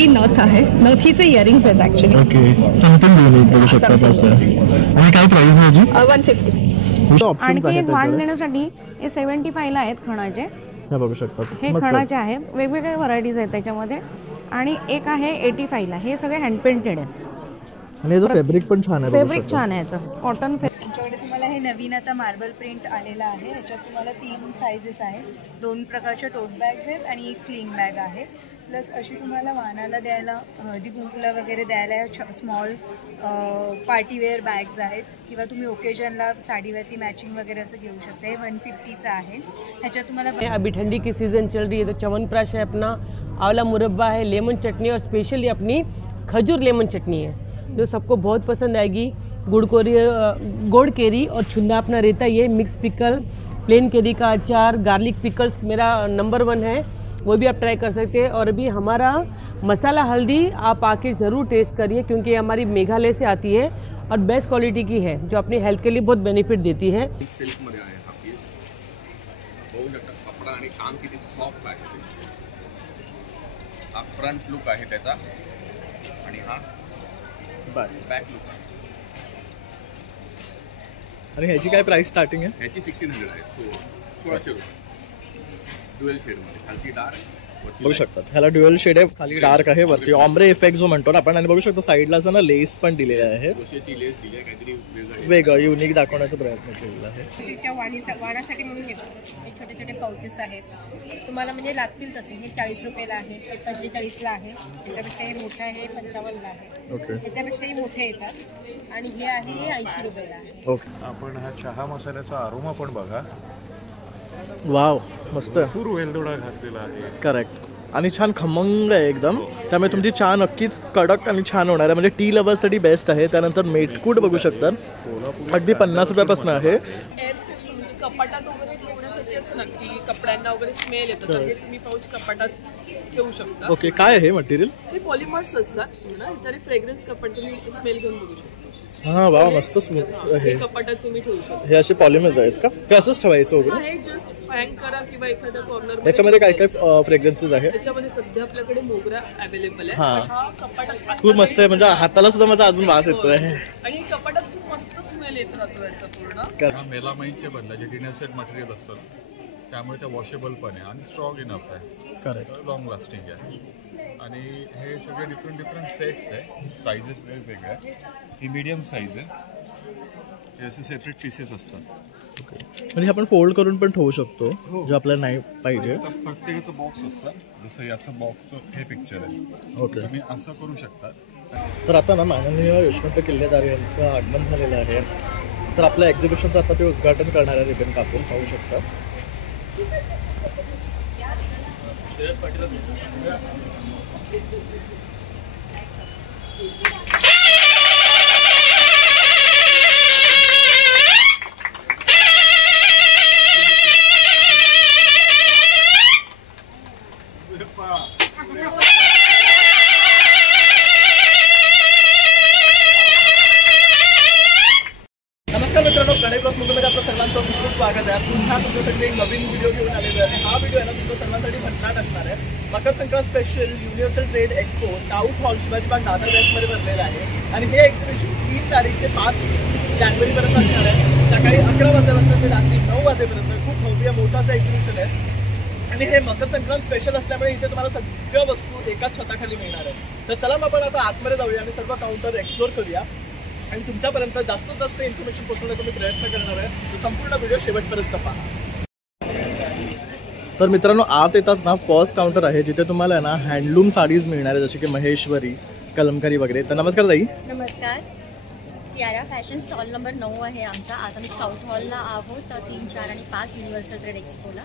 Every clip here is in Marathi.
नथ आहे, नथीचे इयरिंग्स आहेत ऍक्च्युली. ओके, समथिंग बोलू बघू शकता तसं. आणि काय प्राइस आहे जी? 150. आणखी एक वाण देण्यासाठी हे 75 ला आहेत खणाचे. हे बघू शकता, हे खणाचे आहेत, वेगवेगळे व्हरायटीज आहेत त्याच्यामध्ये. आणि एक आहे 85 ला. हे सगळे हँड पेंटेड आहेत आणि याचं फॅब्रिक पण छान आहे. फॅब्रिक छान आहे याचं, कॉटन. तुमच्याकडे तुम्हाला हे नवीन आता मार्बल प्रिंट आलेलं आहे. याच्यात तुम्हाला 3 साइजेस आहेत. 2 प्रकारच्या टोट बॅग्स आहेत आणि एक स्लिंग बॅग आहे. प्लस अशी तुम्हाला वाहनाला द्यायला, हळदी कुंकूला वगैरे द्यायला स्मॉल पार्टीवेअर बॅग्स आहेत. किंवा तुम्ही ओकेजनला साडीवरती मॅचिंग वगैरे असं घेऊ शकता. हे 150चं आहे. ह्याच्यात तुम्हाला अभी ठंडी की सीज़न चल रही है तो च्यवनप्राश है, अपना आंवला मुरब्बा है, लेमन चटनी और स्पेशली अपनी खजूर लेमन चटनी है जो सबको बहुत पसंद आएगी. गुड़ केरी और छुंदा अपना रहता ही है. मिक्स पिकल, प्लेन केरी का अचार, गार्लिक पिकल्स मेरा नंबर 1 है, वो भी आप ट्राई कर सकते हैं. और अभी हमारा मसाला हल्दी आप आके ज़रूर टेस्ट करिए क्योंकि ये हमारी मेघालय से आती है और बेस्ट क्वालिटी की है जो अपनी हेल्थ के लिए बहुत बेनिफिट देती है. सिल्क मध्ये आहे हा पीस. बघू शकता कपडा आणि काम किती सॉफ्ट आहे. हा फ्रंट लुक आहे त्याचा आणि हा बॅक लुक आहे. आणि ह्याची काय प्राइस स्टार्टिंग आहे? ह्याची 1600 आहे. 1600 रुपये. ड्युअल शेड मध्ये, खाली डार्क बघू शकतात. ह्याला ड्युअल शेड आहे, खाली डार्क आहे, वरती ऑम्ब्रे इफेक्ट जो म्हणतो ना आपण. आणि बघू शकतो साईडला असं ना लेस पण दिलेले आहे. क्रोशेची लेस दिली आहे, काहीतरी वेगळं युनिक दाखवण्याचा प्रयत्न केलेला आहे. त्या वाणासाठी म्हणून घेतो. हे छोटे छोटे पाउचेस आहेत. तुम्हाला म्हणजे लागतील तसे. हे 40 रुपयाला आहे, हे 45ला आहे, त्याच्यापेक्षा हे मोठं आहे, 55ला आहे. ओके, त्याच्यापेक्षाही मोठे येतात. आणि हे आहे, हे 80 रुपयाला आहे. ओके. आपण हा चहा मसाल्याचा अरोमा पण बघा. वाव, मस्त. भरपूर वेलदोडा घातलेला आहे. करेक्ट. आणि छान खमंग आहे एकदम. त्यामुळे तुमची चहा नक्कीच कडक आणि छान होणार आहे. म्हणजे टी लवर्ससाठी बेस्ट आहे. त्यानंतर मेटकूट बघू शकतात, अगदी 50 रुपयापासून आहे. कपाटात वगैरे ठेवण्यासाठी असं ना की कपड्यांना वगैरे स्मेल येतं, तर हे तुम्ही पाऊच कपाटात ठेवू शकता. ओके, काय आहे मटेरियल? हे पॉलिमर्स असतात ना, ह्याच्याने फ्रेग्रन्स कपाट तुम्ही स्मेल घेऊन बघू शकता. हां, वा, मस्त स्मूथ आहे. कपाटात तुम्ही ठेवू शकता. हे असे पॉलिमर्स आहेत का? हे असंच ठेवायचं वगैरे? हे जस्ट हँग करा किंवा एखाद्या कॉर्नर. त्याच्यामध्ये काय काय फ्रेग्रन्सेस आहे? त्याच्यामध्ये सध्या आपल्याकडे मोगरा अवेलेबल आहे. हां, हा कपाटात खूप मस्त आहे. म्हणजे हाताला सुद्धा माझा अजून वास येतोय. आणि कपाटात खूप मस्त स्मेल येत राहतो याचा पूर्ण. मेलामाइनच्या बदला डिनर सेट मटेरियल असतं, त्यामुळे ते वॉशेबल पण आहे आणि स्ट्रॉंग इनफ आहे. करेक्ट, लॉंग लास्टिंग आहे. आणि हे सगळे डिफरंट सेट्स आहे. साईजेस वेगवेगळे आहेत. ही मीडियम साईज आहे. हे असे सेपरेट पीसेस असतात. ओके, म्हणजे आपण फोल्ड करून पण ठेवू शकतो जे आपल्याला नाही पाहिजे. प्रत्येकाचं बॉक्स असतं. जसं याचं बॉक्सचं हे पिक्चर आहे. ओके, तुम्ही असं करू शकता. तर आता ना माननीय यशवंत किल्लेदार यांचं आगमन झालेलं आहे. तर आपल्या एक्झिबिशनचं आता ते उद्घाटन करणाऱ्या रिबन कापून पाहू शकतात. नमस्कार मित्रांनो, प्रणय ब्लॉग मध्ये आपलं सर्वांचं खूप स्वागत आहे. पुन्हा तुमच्यासाठी एक नवीन व्हिडिओ घेऊन आलेलो आहे. हा व्हिडिओ आहे ना तुमच्या सर्वांसाठी भन्नाट असणार आहे. Makar Sankrant special universal trade expo scout hall Shivaji Bagh Dadar वेस्टमध्ये भरलेलं आहे. आणि हे एक्झिबिशन 3 तारीख ते 5 जानेवारीपर्यंत असणार आहे. सकाळी 11 वाजेपासून ते रात्री 9 वाजेपर्यंत. खूप भव्य मोठं असं एक्झिबिशन आहे. आणि हे मकर संक्रांत स्पेशल असल्यामुळे इथे तुम्हाला सगळ्या वस्तू एकाच छताखाली मिळणार आहे. तर चला मग आपण आता आतमध्ये जाऊया आणि सर्व काउंटर एक्सप्लोर करूया आणि तुमच्यापर्यंत जास्तीत जास्त इन्फॉर्मेशन पोहोचवण्याचा मी प्रयत्न करणार आहे. तर संपूर्ण व्हिडिओ शेवटपर्यंत पहा. तर मित्रांनो, आत येताच ना फर्स्ट काउंटर आहे जिथे तुम्हाला ना हँडलूम साडीज मिळणार आहे, जसे की महेश्वरी, कलमकारी वगैरे. तर नमस्कार ताई. नमस्कार. कियारा फॅशन स्टॉल नंबर 9 आहे आमचा. आज आम्ही स्काउट हॉलला आहोत 3, 4 आणि 5 युनिव्हर्सल ट्रेड एक्सपोला.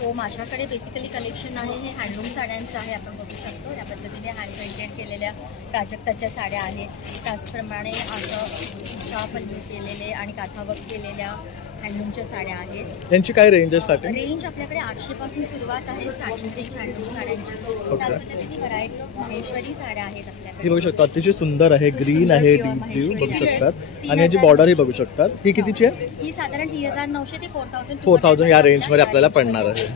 सो माझ्याकडे बेसिकली कलेक्शन आहे हे हँडलूम साड्यांचं आहे. आपण बघू शकतो या पद्धतीने हँड पेंटेड केलेल्या प्राजक्ताच्या साड्या आहेत. त्याचप्रमाणे असं पल्लू केलेले आणि काथावर्क केलेल्या हँडलूमच्या साड्या आहेत. यांची काय रेंज आहे स्टार्टिंग? रेंज आपल्याकडे 800 पासून सुरुवात आहे स्टार्टिंग रेंज हँडलूम साड्यांची. त्याच पद्धतीने व्हरायटी ऑफ महेश्वरी साड्या आहेत आपल्याकडे. ही बघू शकता, अतिशय सुंदर आहे. ग्रीन आहे, डीप ब्ल्यू बघू शकतात. आणि याची बॉर्डरही बघू शकतात. ही कितीची आहे? ही साधारण 3900 ते 4000 या रेंजमध्ये आपल्याला पडणार आहे.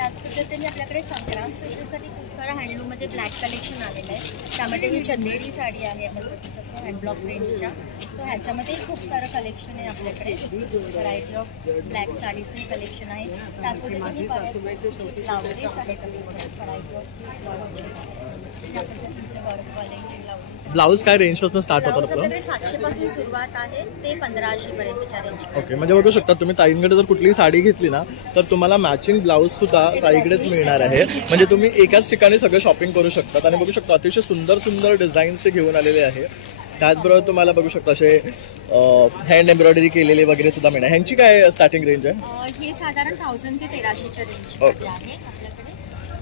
त्याच पद्धतीने आपल्याकडे संक्रांत स्पेशलसाठी खूप सारं हँडलूममध्ये ब्लॅक कलेक्शन आलेलं आहे. त्यामध्ये ही चंदेरी साडी आहे आपण बघू शकतो हँडब्लॉक प्रिंट्सच्या. सो ह्याच्यामध्ये खूप सारं कलेक्शन आहे आपल्याकडे. व्हरायटी ऑफ ब्लॅक साडीचे कलेक्शन आहे. त्याच पद्धतीने ब्लाउजेस आहेत व्हरायटी ऑफ ब्लाऊज काय रेंज पासून स्टार्ट होतात आपलं? आपल्याकडे 700 पासून सुरुवात आहे ते 1500 पर्यंतच्या रेंज. ओके, म्हणजे बघू शकता तुम्ही ताईंकडे जर कुठलीही साडी घेतली ना तर तुम्हाला मॅचिंग ब्लाऊज सुद्धा ताईकडेच मिळणार आहे. म्हणजे तुम्ही एकाच ठिकाणी सगळं शॉपिंग करू शकतात. आणि बघू शकता अतिशय सुंदर सुंदर डिझाईन्स ते घेऊन आलेले आहे. त्याचबरोबर तुम्हाला बघू शकता असे हँड एम्ब्रॉयडरी केलेले वगैरे सुद्धा मिळणार. ह्यांची काय स्टार्टिंग रेंज आहे? हे साधारण 1000 ते 1300च्या रेंजमध्ये आहे आपल्याकडे.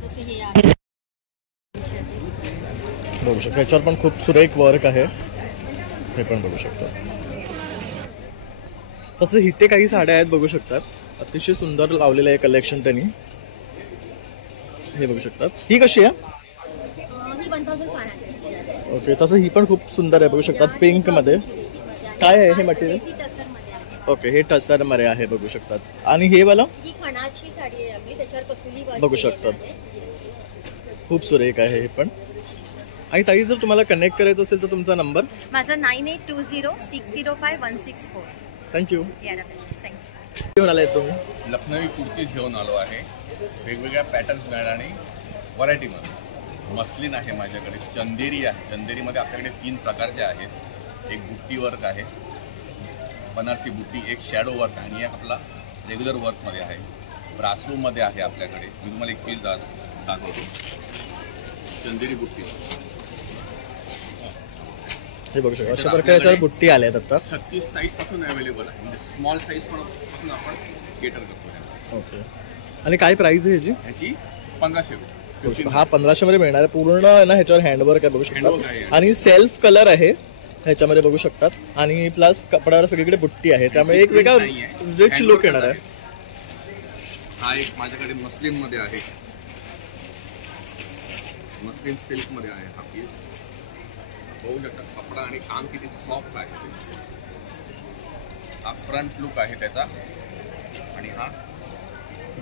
जसे हे आहे बघू शकता, याच्यावर पण खूप सुरेख वर्क आहे, हे पण बघू शकता. तसं इथे काही साड्या आहेत बघू शकतात, अतिशय सुंदर लावलेलं आहे कलेक्शन त्यांनी. हे बघू शकतात. ही कशी आहे? ही 1500. ओके, तसं ही पण खूप सुंदर आहे बघू शकतात, पिंक मध्ये. काय आहे हे मटेरियल? ओके, हे टसर मध्ये आहे बघू शकतात. आणि हे वाला ही खणाची साडी आहे आपली, त्याच्यावर कसुली बघू शकतात, खूप सुरेख आहे हे पण. आणि ताई जर तुम्हाला कनेक्ट करायचं असेल तर तुमचा नंबर? माझा 9820605164. थँक्यू. थँक्यू. घेऊन आलाय तुम्ही? लखनवी कुर्तीज घेऊन आलो आहे, वेगवेगळ्या पॅटर्न्स मिळणार आणि व्हरायटीमध्ये. मस्लिन आहे माझ्याकडे, चंदेरी आहे. चंदेरीमध्ये आपल्याकडे 3 प्रकारचे आहेत. एक बुट्टी वर्क आहे, बनारसी बुट्टी, एक शॅडो वर्क आणि एक आपला रेग्युलर वर्कमध्ये आहे. ब्रासोमध्ये आहे आपल्याकडे. मी तुम्हाला एक पीस दाखवतो. चंदेरी बुट्टी हे बघू शकता, अशा प्रकारच्या बुट्टी आल्या आहेत आता. 36 साईज पासून अवेलेबल आहे, म्हणजे स्मॉल साईज पासून आपण केटर करतो. ओके, आणि काय प्राइस आहे ह्याची? ह्याची 1500. हा 1500 मध्ये मिळणार आहे. पूर्ण ना ह्याच्यावर हँडवर्क आहे बघू शकता, आणि सेल्फ कलर आहे ह्याच्यामध्ये बघू शकतात. आणि प्लस कपड्यावर सगळीकडे बुट्टी आहे, त्यामुळे एक वेगळा रिच लुक येणार आहे. हा एक माझ्याकडे मस्लिन मध्ये आहे, मस्लिन सिल्क मध्ये आहे. हा पीस बघू शकता, कपडा आणि काम किती सॉफ्ट आहे. हा फ्रंट लुक आहे त्याचा, आणि हा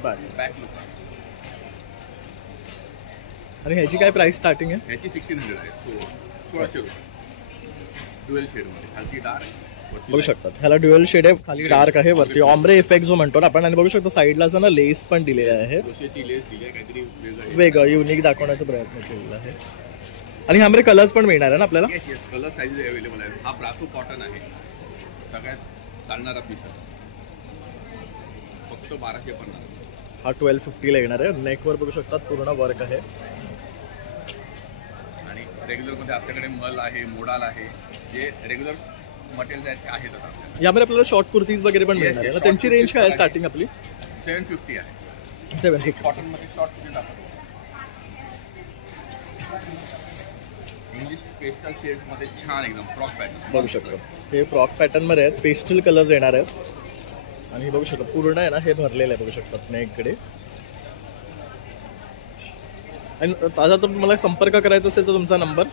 बॅक लुक आहे. आणि ह्याची काय प्राइस स्टार्टिंग आहे? ह्याची 1600 आहे, 1600 रुपये. ड्युअल शेड मध्ये, खालती डार्क बघू शकतात. ह्याला ड्युअल शेड आहे, खाली डार्क आहे, वरती ऑम्ब्रे इफेक्ट जो म्हणतो ना आपण. आणि बघू शकतो साईडला असं ना लेस पण दिलेला आहे, क्रोशेची लेस दिली आहे, काहीतरी वेगळं युनिक दाखवण्याचा प्रयत्न केलेला आहे. आणि ह्यामध्ये कलर्स पण मिळणार आहे ना आपल्याला? Yes yes, colour sizes available आहे. हा ब्रासो कॉटन आहे, सगळ्यात चालणारा पीस आहे, फक्त 1250. हा 1250 येणार आहे. नेकवर बघू शकतात पूर्ण वर्क आहे. आणि रेग्युलरमध्ये आपल्याकडे मल आहे, मोडाल आहे, जे रेग्युलर मटेरियल आहेत ते आहेतच आपल्याला. यामध्ये आपल्याला शॉर्ट कुर्तीज वगैरे पण मिळणार आहे. त्यांची रेंज काय आहे स्टार्टिंग आपली? 750 आहे. 750. कॉटनमध्ये शॉर्ट कुर्ती दाखवतो. इंग्लिश पेस्टल शेड्समध्ये छान एकदम फ्रॉक पॅटर्न बघू शकतो. हे फ्रॉक पॅटर्न मध्ये आहेत, पेस्टल कलर्स येणार आहेत. आणि बघू शकतो पूर्ण आहे ना हे भरलेलं आहे बघू शकतात नेककडे. आणि ताजा तर तुम्हाला संपर्क करायचा असेल तर तुमचा नंबर?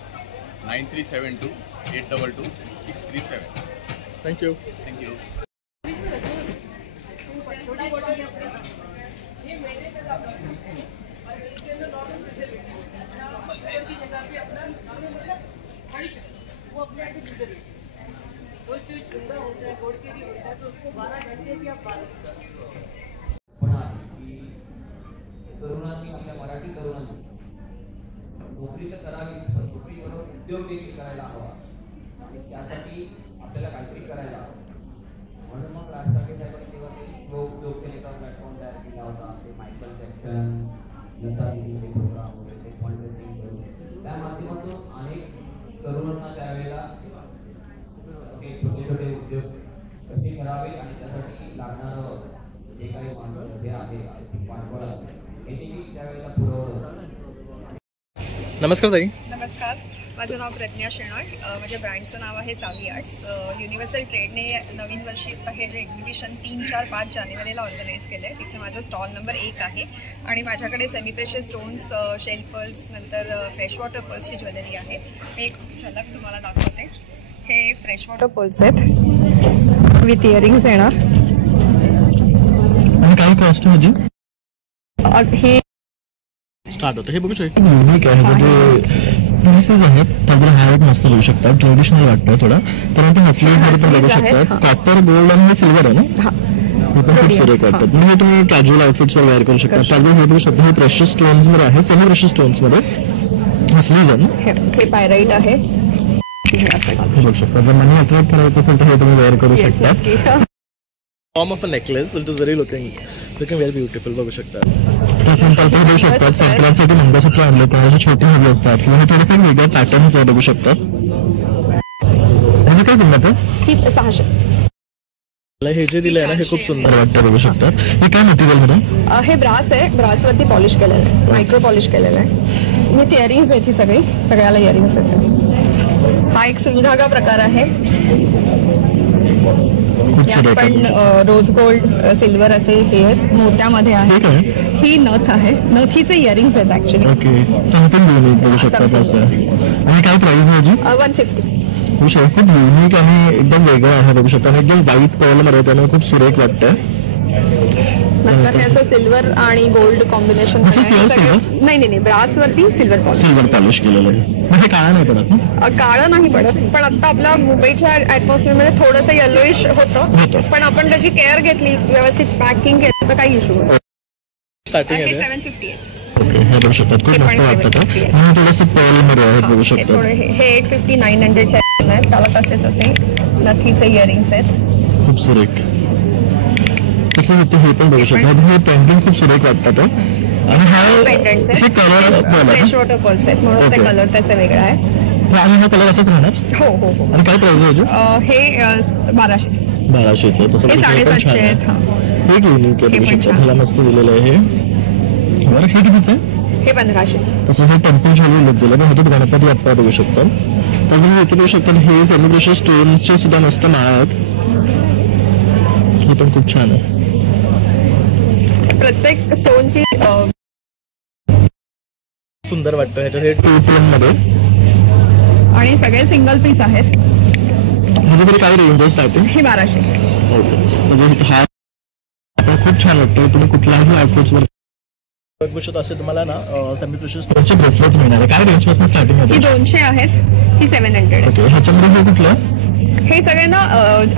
9372822637. थँक्यू. थँक्यू. तरुणांनी आपल्या मराठी तरुणांनी नोकरी तर करावी, नोकरीबरोबर उद्योग देखील करायला हवा. आणि त्यासाठी आपल्याला काहीतरी करायला हवं. म्हणून मग राज ठाकरे साहेबांनी तेव्हा ते उद्योग सेनेचा प्लॅटफॉर्म तयार केला होता. ते मायकल जॅक्सन, लता दिदीचे प्रोग्राम वगैरे ते फंडरेजिंग करून त्या माध्यमातून अनेक तरुणांना त्यावेळेला ते छोटे छोटे उद्योग कसे करावे आणि त्यासाठी लागणारं जे काही भांडवल हे आहे आर्थिक भांडवल आहे हे त्यावेळेला पुरवलं. नमस्कार ताई. नमस्कार, माझं नाव प्रज्ञा शेणॉय. माझ्या ब्रँडचं नाव आहे सावी आर्ट्स. युनिव्हर्सल ट्रेडने नवीन वर्षी हे जे एक्झिबिशन 3, 4, 5 जानेवारीला ऑर्गनाईज केलं आहे, तिथे माझा स्टॉल नंबर 1 आहे. आणि माझ्याकडे semi precious stones, shell pearls, नंतर फ्रेश वॉटर पर्ल्सची ज्वेलरी आहे. हे एक झलक तुम्हाला दाखवते. हे फ्रेश वॉटर पर्ल्स आहेत विथ इयरिंग्स येणार. काय कॉस्ट आहे? हे स्टार्ट होतं. हे बघू शकतो युनिक आहे, जे पीसेस आहेत त्याला हा एक मस्त बघू शकतात, ट्रेडिशनल वाटतं थोडा. तर आपण हसलीमध्ये पण बघू शकतात, कॉपर गोल्ड आणि सिल्वर आहे ना, हे पण खूप सुरेख वाटतात. म्हणजे तुम्ही कॅज्युअल आउटफिट्सवर वेअर करू शकता. त्याचबरोबर हे बघू शकता, हे प्रेशियस स्टोन्स मध्ये आहे, सेमी प्रेशियस स्टोन्स मध्ये हसलीज आहे ना, हे पायराईट आहे. बघू शकता. जर मनी अट्रॅक्ट करायचं असेल तर हे तुम्ही वेअर करू शकता. Form of a necklace, it is very looking very beautiful. बघू शकता. बघू शकतात संक्रांतीसाठी मंगळसूत्र आणले, कोणाचे छोटे हवे असतात किंवा हे थोडेसे वेगळ्या पॅटर्न्स बघू शकतात. म्हणजे काय किंमत आहे? 600. हे जे दिले आहे ना, हे खूप सुंदर वाटतं. बघू शकतात. हे काय मटेरियल मध्ये? हे ब्रास आहे, ब्रासवरती पॉलिश केलेलं आहे, मायक्रो पॉलिश केलेलं आहे. मी इयरिंग्स आहेत ही सगळी, सगळ्याला इयरिंग्स आहेत. हा एक सुईधागा प्रकार आहे. यात पण रोज गोल्ड सिल्वर असे हे आहेत, मोत्यामध्ये आहे. ही नथ आहे, नथीचे इयरिंग्स आहेत ऍक्च्युली. ओके, बघू शकतात. आणि काय प्राइस आहे जी? 150. खूप युनिक आणि एकदम वेगळं आहे. बघू शकता. एकदम व्हाईट पर्ल मध्ये त्यामुळे खूप सुरेख वाटतं. नंतर त्याचं सिल्वर आणि गोल्ड कॉम्बिनेशन नाही, ब्रास वरती सिल्वर पॉलिश केलेलं आहे. हे काळं नाही पडत? काळं नाही पडत, पण आता आपल्या मुंबईच्या ऍटमॉस्फिअर मध्ये थोडंसं येलोइश होतं, पण आपण त्याची केअर घेतली, व्यवस्थित पॅकिंग केलं तर काही इश्यू नाही. स्टार्टिंग आहे 750 आहे. ओके, हे बघू शकतात. खूप मस्त वाटतं. थोडंसं पर्ल मध्ये आहे. बघू शकतात. हे 850-900 आहेत. त्याला तसेच असे नथीचे इयरिंग्स आहेत. खूप सुरेख. तसं होतं हे पण बघू शकतात. हे पेंटिंग खूप सुरेख वाटतात. आणि हे कलर फ्रेश वॉटर पर्ल्स आहेत म्हणून ते कलर त्याचा वेगळा आहे. आणि हा कलर असाच राहणार? हो. आणि काय प्राइस आहे? हे 1200. तसं 750 आहेत. हे युनिक आहे. बघू शकतात. ह्याला मस्त दिलेलं आहे. हे कितीचं आहे? हे 1500. तसं हे टेम्पल ज्वेलरी लुक दिलं. ह्याच्यात गणपती बाप्पा बघू शकतो. तर तुम्ही इथे बघू शकता, हे सेलिब्रेशन स्टोनचे सुद्धा मस्त माळा आहेत. हे पण खूप छान आहे. प्रत्येक स्टोनची सुंदर वाटतं. हे 2 टोन मध्ये आणि सगळे सिंगल पीस आहेत. ह्याच्याकडे काय रेंज आहे स्टार्टिंग? हे 1200. ओके, म्हणजे हा खूप छान वाटतो. तुम्ही कुठल्याही आउटफिट्सवर बघू शकता. असे तुम्हाला ना सेमी प्रेशियस स्टोनचे ब्रेसलेट्स मिळणार आहे. काय रेंज पासून स्टार्टिंग होते? ही 200 आहेत, ही 700. ओके, ह्याच्यामध्ये हे कुठलं? हे सगळे ना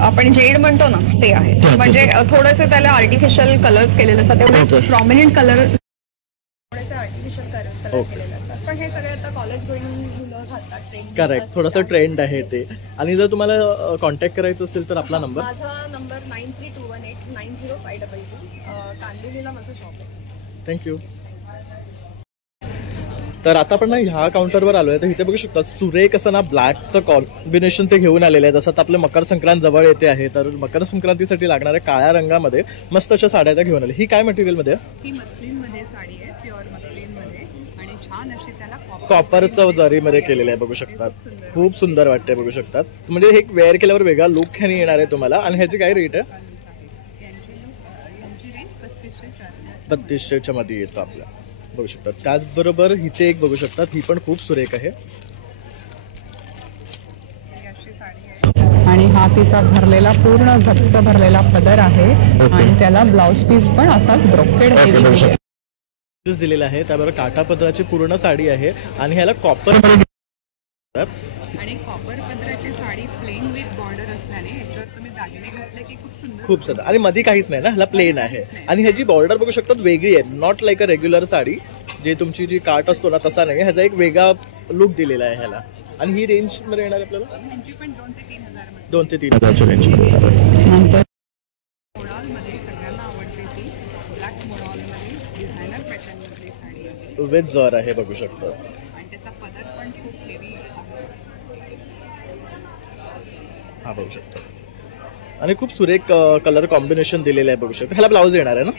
आपण जेड म्हणतो ना ते आहे. म्हणजे थोडंसं त्याला आर्टिफिशियल कलर्स केलेले असतात, तेवढे प्रॉमिनंट कलर, थोडेसे आर्टिफिशियल कलर केलेले असतात. पण हे सगळे आता कॉलेज गोईंग मुलं घालतात. करेक्ट, थोडासा ट्रेंड आहे ते. आणि जर तुम्हाला कॉन्टॅक्ट करायचं असेल तर आपला नंबर? माझा नंबर 9321890522. कांदिवलीला माझं शॉप आहे. थँक्यू. तर आता आपण ना ह्या काउंटरवर आलोय. तर इथे बघू शकता सुरेख असं ना ब्लॅकचं कॉम्बिनेशन ते घेऊन आलेलं आहे. जसं आता आपलं मकर संक्रांत जवळ येते आहे, तर मकर संक्रांतीसाठी लागणाऱ्या काळ्या रंगामध्ये मस्त अशा साड्या त्या घेऊन आल्या. ही काय मटेरियल मध्ये? ही मस्लिन मध्ये साडी आहे, प्युअर मस्लिन मध्ये, आणि छान अशी त्याला कॉपरचं जरीमध्ये केलेलं आहे. बघू शकतात. खूप सुंदर वाटते. बघू शकतात. म्हणजे हे वेअर केल्यावर वेगळा लुक ह्यानी येणार आहे तुम्हाला. आणि ह्याची काय रेट आहे? 3200च्या मध्ये येतो आपल्या. बघू शकतात. त्याचबरोबर इथे एक बघू शकतात, ही पण खूप सुरेख आहे. आणि हा तिचा भरलेला पूर्ण गच्च भरलेला पदर आहे. आणि त्याला ब्लाउज पीस पण असाच ब्रोकेड दिलेला आहे. त्याबरोबर काठा पदराची पूर्ण साडी आहे. आणि ह्याला कॉपर आणि कॉपर पदराची साडी प्लेन विथ बॉर्डर असल्याने याच्यावर तुम्ही दागिने घातले की खूप सुंदर. आणि मध्ये काहीच नाही ना, ह्याला प्लेन आहे. आणि ह्याची बॉर्डर बघू शकतात वेगळी आहे. Not like a regular sari, जे तुमची जी काठ असतो ना तसा नाही. ह्याचा एक वेगळा लुक दिलेला आहे ह्याला. आणि ही रेंज मध्ये येणार आपल्याला 2 ते 3,000 रेंज. विथ जर आहे. बघू शकतो. हा बघू शकतो. आणि खूप सुरेख कलर कॉम्बिनेशन दिलेलं आहे. बघू शकतो. ह्याला ब्लाऊज येणार आहे ना?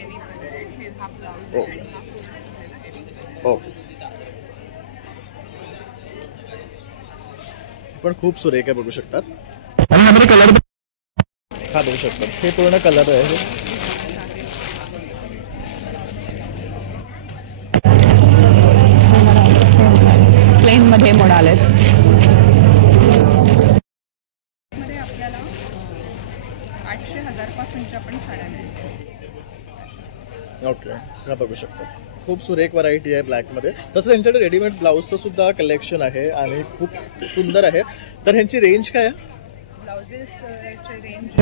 ओके. पण खूप सुरेख आहे. बघू शकतात. आणि ह्यामध्ये कलर हा बघू शकतात. हे पूर्ण कलर आहे. प्लेन मध्ये मोडालेत. ओके, हा बघू शकता खूप सुरेख व्हरायटी आहे ब्लॅकमध्ये. तसं त्यांच्याकडे रेडीमेड ब्लाऊजचं सुद्धा कलेक्शन आहे आणि खूप सुंदर आहे. तर ह्यांची रेंज काय आहे? ब्लाउजेसचे रेंज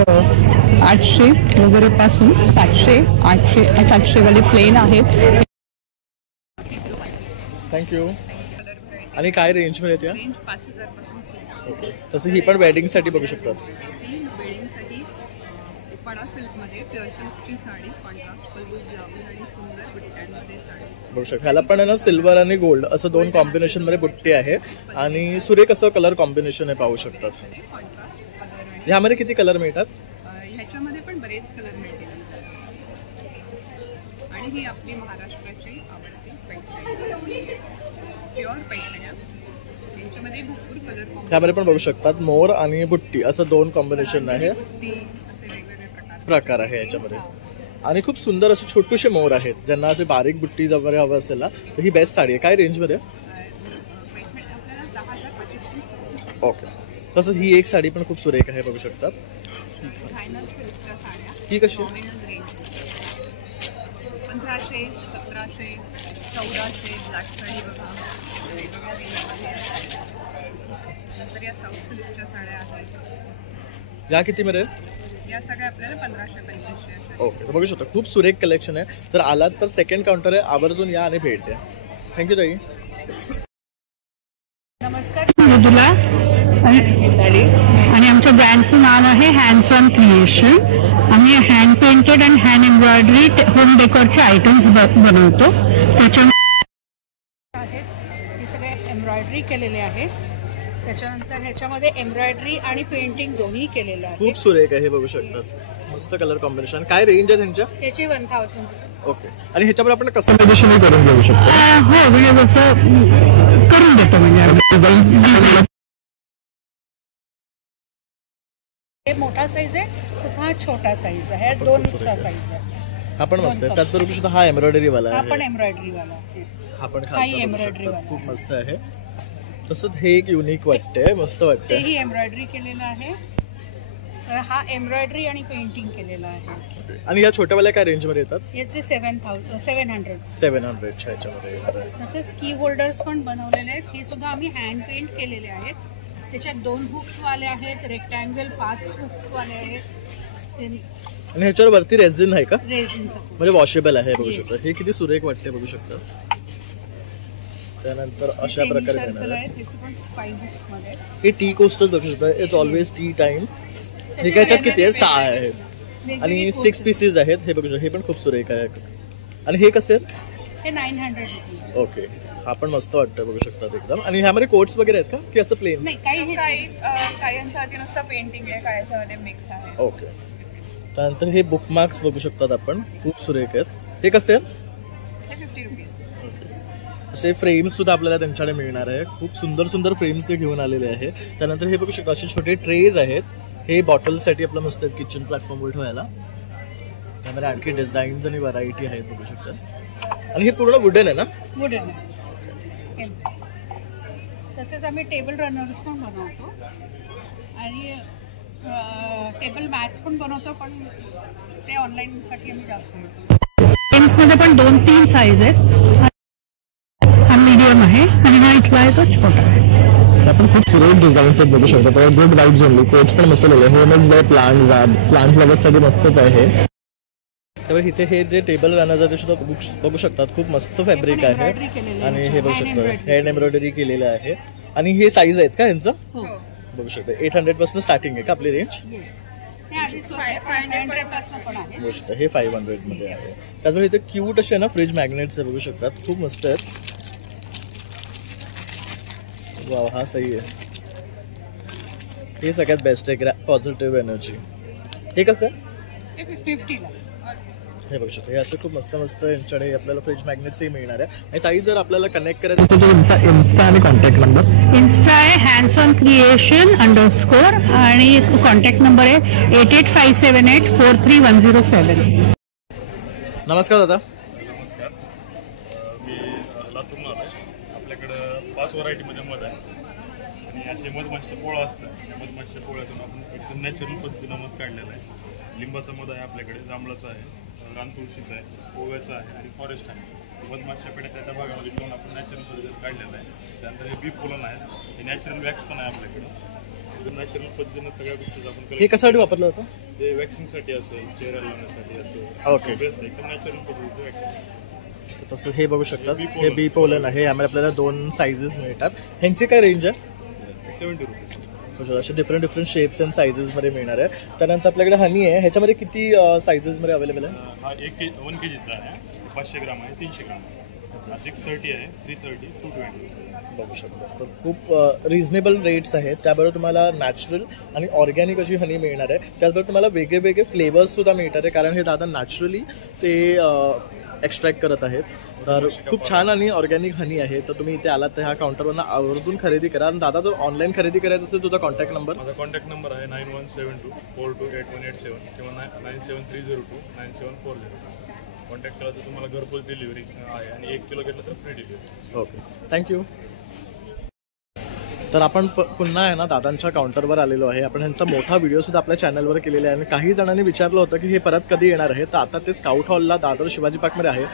800 वगैरे पासून 700, 800, 700 वाले प्लेन आहेत. थँक्यू. आणि काय रेंजमध्ये त्या? रेंज 5000 पासून सुरू. ओके, तसं ही पण वेडिंगसाठी बघू शकतात. वेडिंगसाठी पडा सिल्कमध्ये प्युअर सिल्कची साडी, कॉन्ट्रास्ट पल्लू, ब्लाऊज आणि सुंदर बुट्ट्यांमध्ये साडी बघू शकता. ह्याला पण आहे ना सिल्वर आणि गोल्ड असं 2 कॉम्बिनेशनमध्ये बुट्टी आहे आणि सुरेख असं कलर कॉम्बिनेशन आहे पाहू शकतात. कॉन्ट्रास्ट कलर आणि ह्यामध्ये किती कलर मिळतात? ह्याच्यामध्ये पण बरेच कलर मिळतील. आणि ही आपली महाराष्ट्राची आवडती पैठणी, प्युअर पैठण्या. यांच्यामध्ये भरपूर कलर त्यामध्ये पण बघू शकतात मोर आणि बुट्टी असं 2 कॉम्बिनेशन आहे, असे वेगवेगळे प्रकार आहे याच्यामध्ये. आणि खूप सुंदर असे छोटूशे मोर आहेत. ज्यांना असे बारीक बुट्टी वगैरे हवं असेल ना तर ही बेस्ट साडी आहे. काय रेंजमध्ये? आपल्याला 10,000. ओके. तसंच ही एक साडी पण खूप सुरेख आहे बघू शकतात. फायनल सिल्कच्या साड्या ही कशी? Nominal range 1500, 1700, 1400. ब्लॅक साडी बघा वेगवेगळ्या रेंजमध्ये आहे. नंतर या साऊथ सिल्कच्या साड्या आहेत. या कितीमध्ये? या सगळ्या आपल्याला 1500-2500. ओके, बघू शकता खूप सुरेख कलेक्शन आहे. तर आलात तर सेकंड काउंटर आहे, आवर्जून या आणि भेट द्या. थँक्यू ताई. नमस्कार, मृदुला आणि आमच्या ब्रँडचं नाव आहे हँड्स ऑन क्रिएशन. आम्ही हँड पेंटेड आणि हँड एम्ब्रॉयडरी होम डेकोरचे आयटम्स बनवतो. त्याच्यामध्ये आहेत हे सगळे एम्ब्रॉयडरी केलेले आहेत. त्याच्यानंतर ह्याच्यामध्ये एम्ब्रॉयडरी आणि पेंटिंग दोन्ही केलेलं आहे. खूप सुरेख आहे बघू शकतात. मस्त कलर कॉम्बिनेशन. काय रेंज आहे त्यांच्या? त्याची 1000. ओके. आणि ह्याच्यावर आपण कस्टमायझेशन करून घेऊ शकतो. हो, म्हणजे जसं करून देतो. म्हणजे हे मोठा साईज आहे, तसा हा छोटा साईज आहे. 2चा साईज आहे. हा पण मस्त आहे. त्याचबरोबर सुद्धा हा एम्ब्रॉयडरी वाला हा आहे. पण एम्ब्रॉयडरी वाला आहे. हा पण हाही एम्ब्रॉयडरी वाला खूप मस्त आहे. तसंच हे एक युनिक वाटतंय, मस्त वाटतंय. तेही एम्ब्रॉयडरी केलेलं आहे. तर हा एम्ब्रॉयडरी आणि पेंटिंग केलेलं आहे. आणि या छोट्यावाल्या काय रेंज मध्ये येतात? याचे 700. 700च्या ह्याच्यामध्ये येणार आहे. तसेच की होल्डर्स पण बनवलेले आहेत. हे सुद्धा आम्ही हँड पेंट केलेले आहेत. त्याच्यात 2 हुक्स वाले आहेत, रेक्टँगल 5 हुक्स वाले आहेत. आणि ह्याच्यावर वरती रेझिन आहे का? रेझिनचं म्हणजे वॉशेबल आहे बघू शकता. हे किती सुरेख वाटते बघू शकता. त्यानंतर अशा प्रकारे येणार आहे. हे टी कोस्टर बघू शकता. It's always T time. हे ह्याच्यात किती आहे? 6 आहेत आणि 6 पीसेस आहेत. हे बघू शकता. हे पण खूप सुरेख आहे. आणि हे कसे आहेत? हे 900. ओके. हा पण मस्त वाटतं बघू शकतात एकदम. आणि ह्यामध्ये कोट्स वगैरे आहेत का की असं प्लेन? नाही, काहींच्यासाठी नुसतं पेंटिंग आहे, काहींच्यामध्ये मिक्स आहे. ओके. त्यानंतर हे बुकमार्क्स बघू शकतात आपण, खूप सुरेख आहेत. हे कसे आहेत? हे 50 रुपीज. असे फ्रेम्स सुद्धा आपल्याला त्यांच्याकडे मिळणार आहे. खूप सुंदर सुंदर फ्रेम्स ते घेऊन आलेले आहे. त्यानंतर हे बघू शकता असे छोटे ट्रेज आहेत. हे बॉटल्ससाठी आपलं मस्त किचन प्लॅटफॉर्मवर ठेवायला. त्यामध्ये आणखी डिझाईन्स आणि व्हरायटी आहेत बघू शकता. आणि हे पूर्ण वुडन आहे ना? वुडन आहे. तसेच आम्ही टेबल रनर्स पण बनवतो आणि टेबल मॅट्स पण बनवतो, पण ते ऑनलाईनसाठी आम्ही जास्त करतो. मध्ये पण 2-3 साईज आहेत. हा मीडियम आहे आणि हा इथला आहे तो छोटा आहे. आपण खूप सुरेख डिझाईन्स बघू शकतो. Good vibes only. कोच पण मस्त लिहिले. होमच बाय प्लांट लवर्ससाठी मस्तच आहे. त्यामुळे इथे हे जे टेबल रनर्स आहे ते सुद्धा बघू शकतात. खूप मस्त फॅब्रिक आहे आणि हे बघू शकता हँड एम्ब्रॉयडरी केलेलं आहे. आणि हे साईज आहेत का यांचं? बघू शकता 800 पासून स्टार्टिंग आहे का आपली रेंज? बघू शकता हे 500 मध्ये आहे. त्याचबरोबर इथे क्यूट असे ना फ्रीज मॅग्नेट्स बघू शकतात. खूप मस्त आहेत. वाव, हा सही आहे. हे सगळ्यात बेस्ट आहे. Positive energy. हे कसं आहे? 50ला. हे बघू शकता. हे असं खूप मस्त मस्त यांच्याकडे आपल्याला फ्रीज मॅग्नेट्सही मिळणार आहे. आणि ताई जर आपल्याला कनेक्ट करायचं असेल तर तुमचा इन्स्टा आणि कॉन्टॅक्ट नंबर? इन्स्टा आहे हँड्स ऑन क्रिएशन _ आणि कॉन्टॅक्ट नंबर आहे 8857843107. नमस्कार दादा. नमस्कार. मी लातूरून आलो आहे. आपल्याकडं 5 व्हरायटीमध्ये मध आहे आणि असे मधमाशीचे पोळं असतं. त्या मधमाशीच्या पोळ्यातून आपण एकदम नॅचरल पद्धतीनं मध काढलेलं आहे. लिंबाचं मध आहे आपल्याकडे, जांभळाचं आहे, रानतुळशीचा आहे, ओव्याचा आहे आणि फॉरेस्ट आहे. मधमाशा पेढ्या त्या भागामध्ये ठेवून आपण नॅचरल रिझल्ट काढलेला आहे. त्यानंतर हे बी पोलन आहे, हे नॅचरल वॅक्स पण आहे आपल्याकडं. नॅचरल पद्धतीनं सगळ्या गोष्टी आपण हे कशासाठी वापरलं होतं? ते वॅक्सिंगसाठी असेल, चेहऱ्याला लावण्यासाठी असेल. ओके, बेस्ट आहे, एकदम नॅचरल पद्धतीचं वॅक्सिंग. तसं हे बघू शकतात, हे बी पोलन आहे. यामध्ये आपल्याला 2 साईजेस मिळतात. ह्यांची काय रेंज आहे? 70 रुपीज. असे डिफरंट शेप्स अँड साईजेसमध्ये मिळणार आहे. त्यानंतर आपल्याकडे हनी आहे, ह्याच्यामध्ये किती साईजेसमध्ये अवेलेबल आहे? हा 1 kgचा आहे, 500 ग्राम आहे, 300 ग्राम आहे. 630 आहे, 330, 220. बघू शकतो. तर खूप रिझनेबल रेट्स आहेत. त्याबरोबर तुम्हाला नॅचरल आणि ऑर्गॅनिक अशी हनी मिळणार आहे. त्याचबरोबर तुम्हाला वेगळे वेगळे फ्लेवर्ससुद्धा मिळतात आहे, कारण हे दादा नॅचरली ते एक्स्ट्रॅक्ट करत आहेत. तर खूप छान आणि ऑर्गॅनिक हनी आहे. तर तुम्ही इथे आलात तर ह्या काउंटरवरनं आवर्जून खरेदी करा. आणि दादा, जर ऑनलाईन खरेदी करायचं असेल तुझा कॉन्टॅक्ट नंबर? माझा कॉन्टॅक्ट नंबर आहे 9172428187 किंवा 9730297400. कॉन्टॅक्ट केला तर तुम्हाला घरपोच डिलिव्हरी आहे आणि 1 किलो घेतलं तर फ्री डिलिव्हरी. Okay, thank you. तर आपण पुन्हा आहे ना दादांच्या काउंटरवर आलेलो आहे. आपण ह्यांचा मोठा व्हिडिओसुद्धा आपल्या चॅनलवर केलेला आहे आणि काही जणांनी विचारलं होतं की हे परत कधी येणार आहे. तर आता ते स्काउट हॉलला दादर शिवाजी पार्कमध्ये आहे.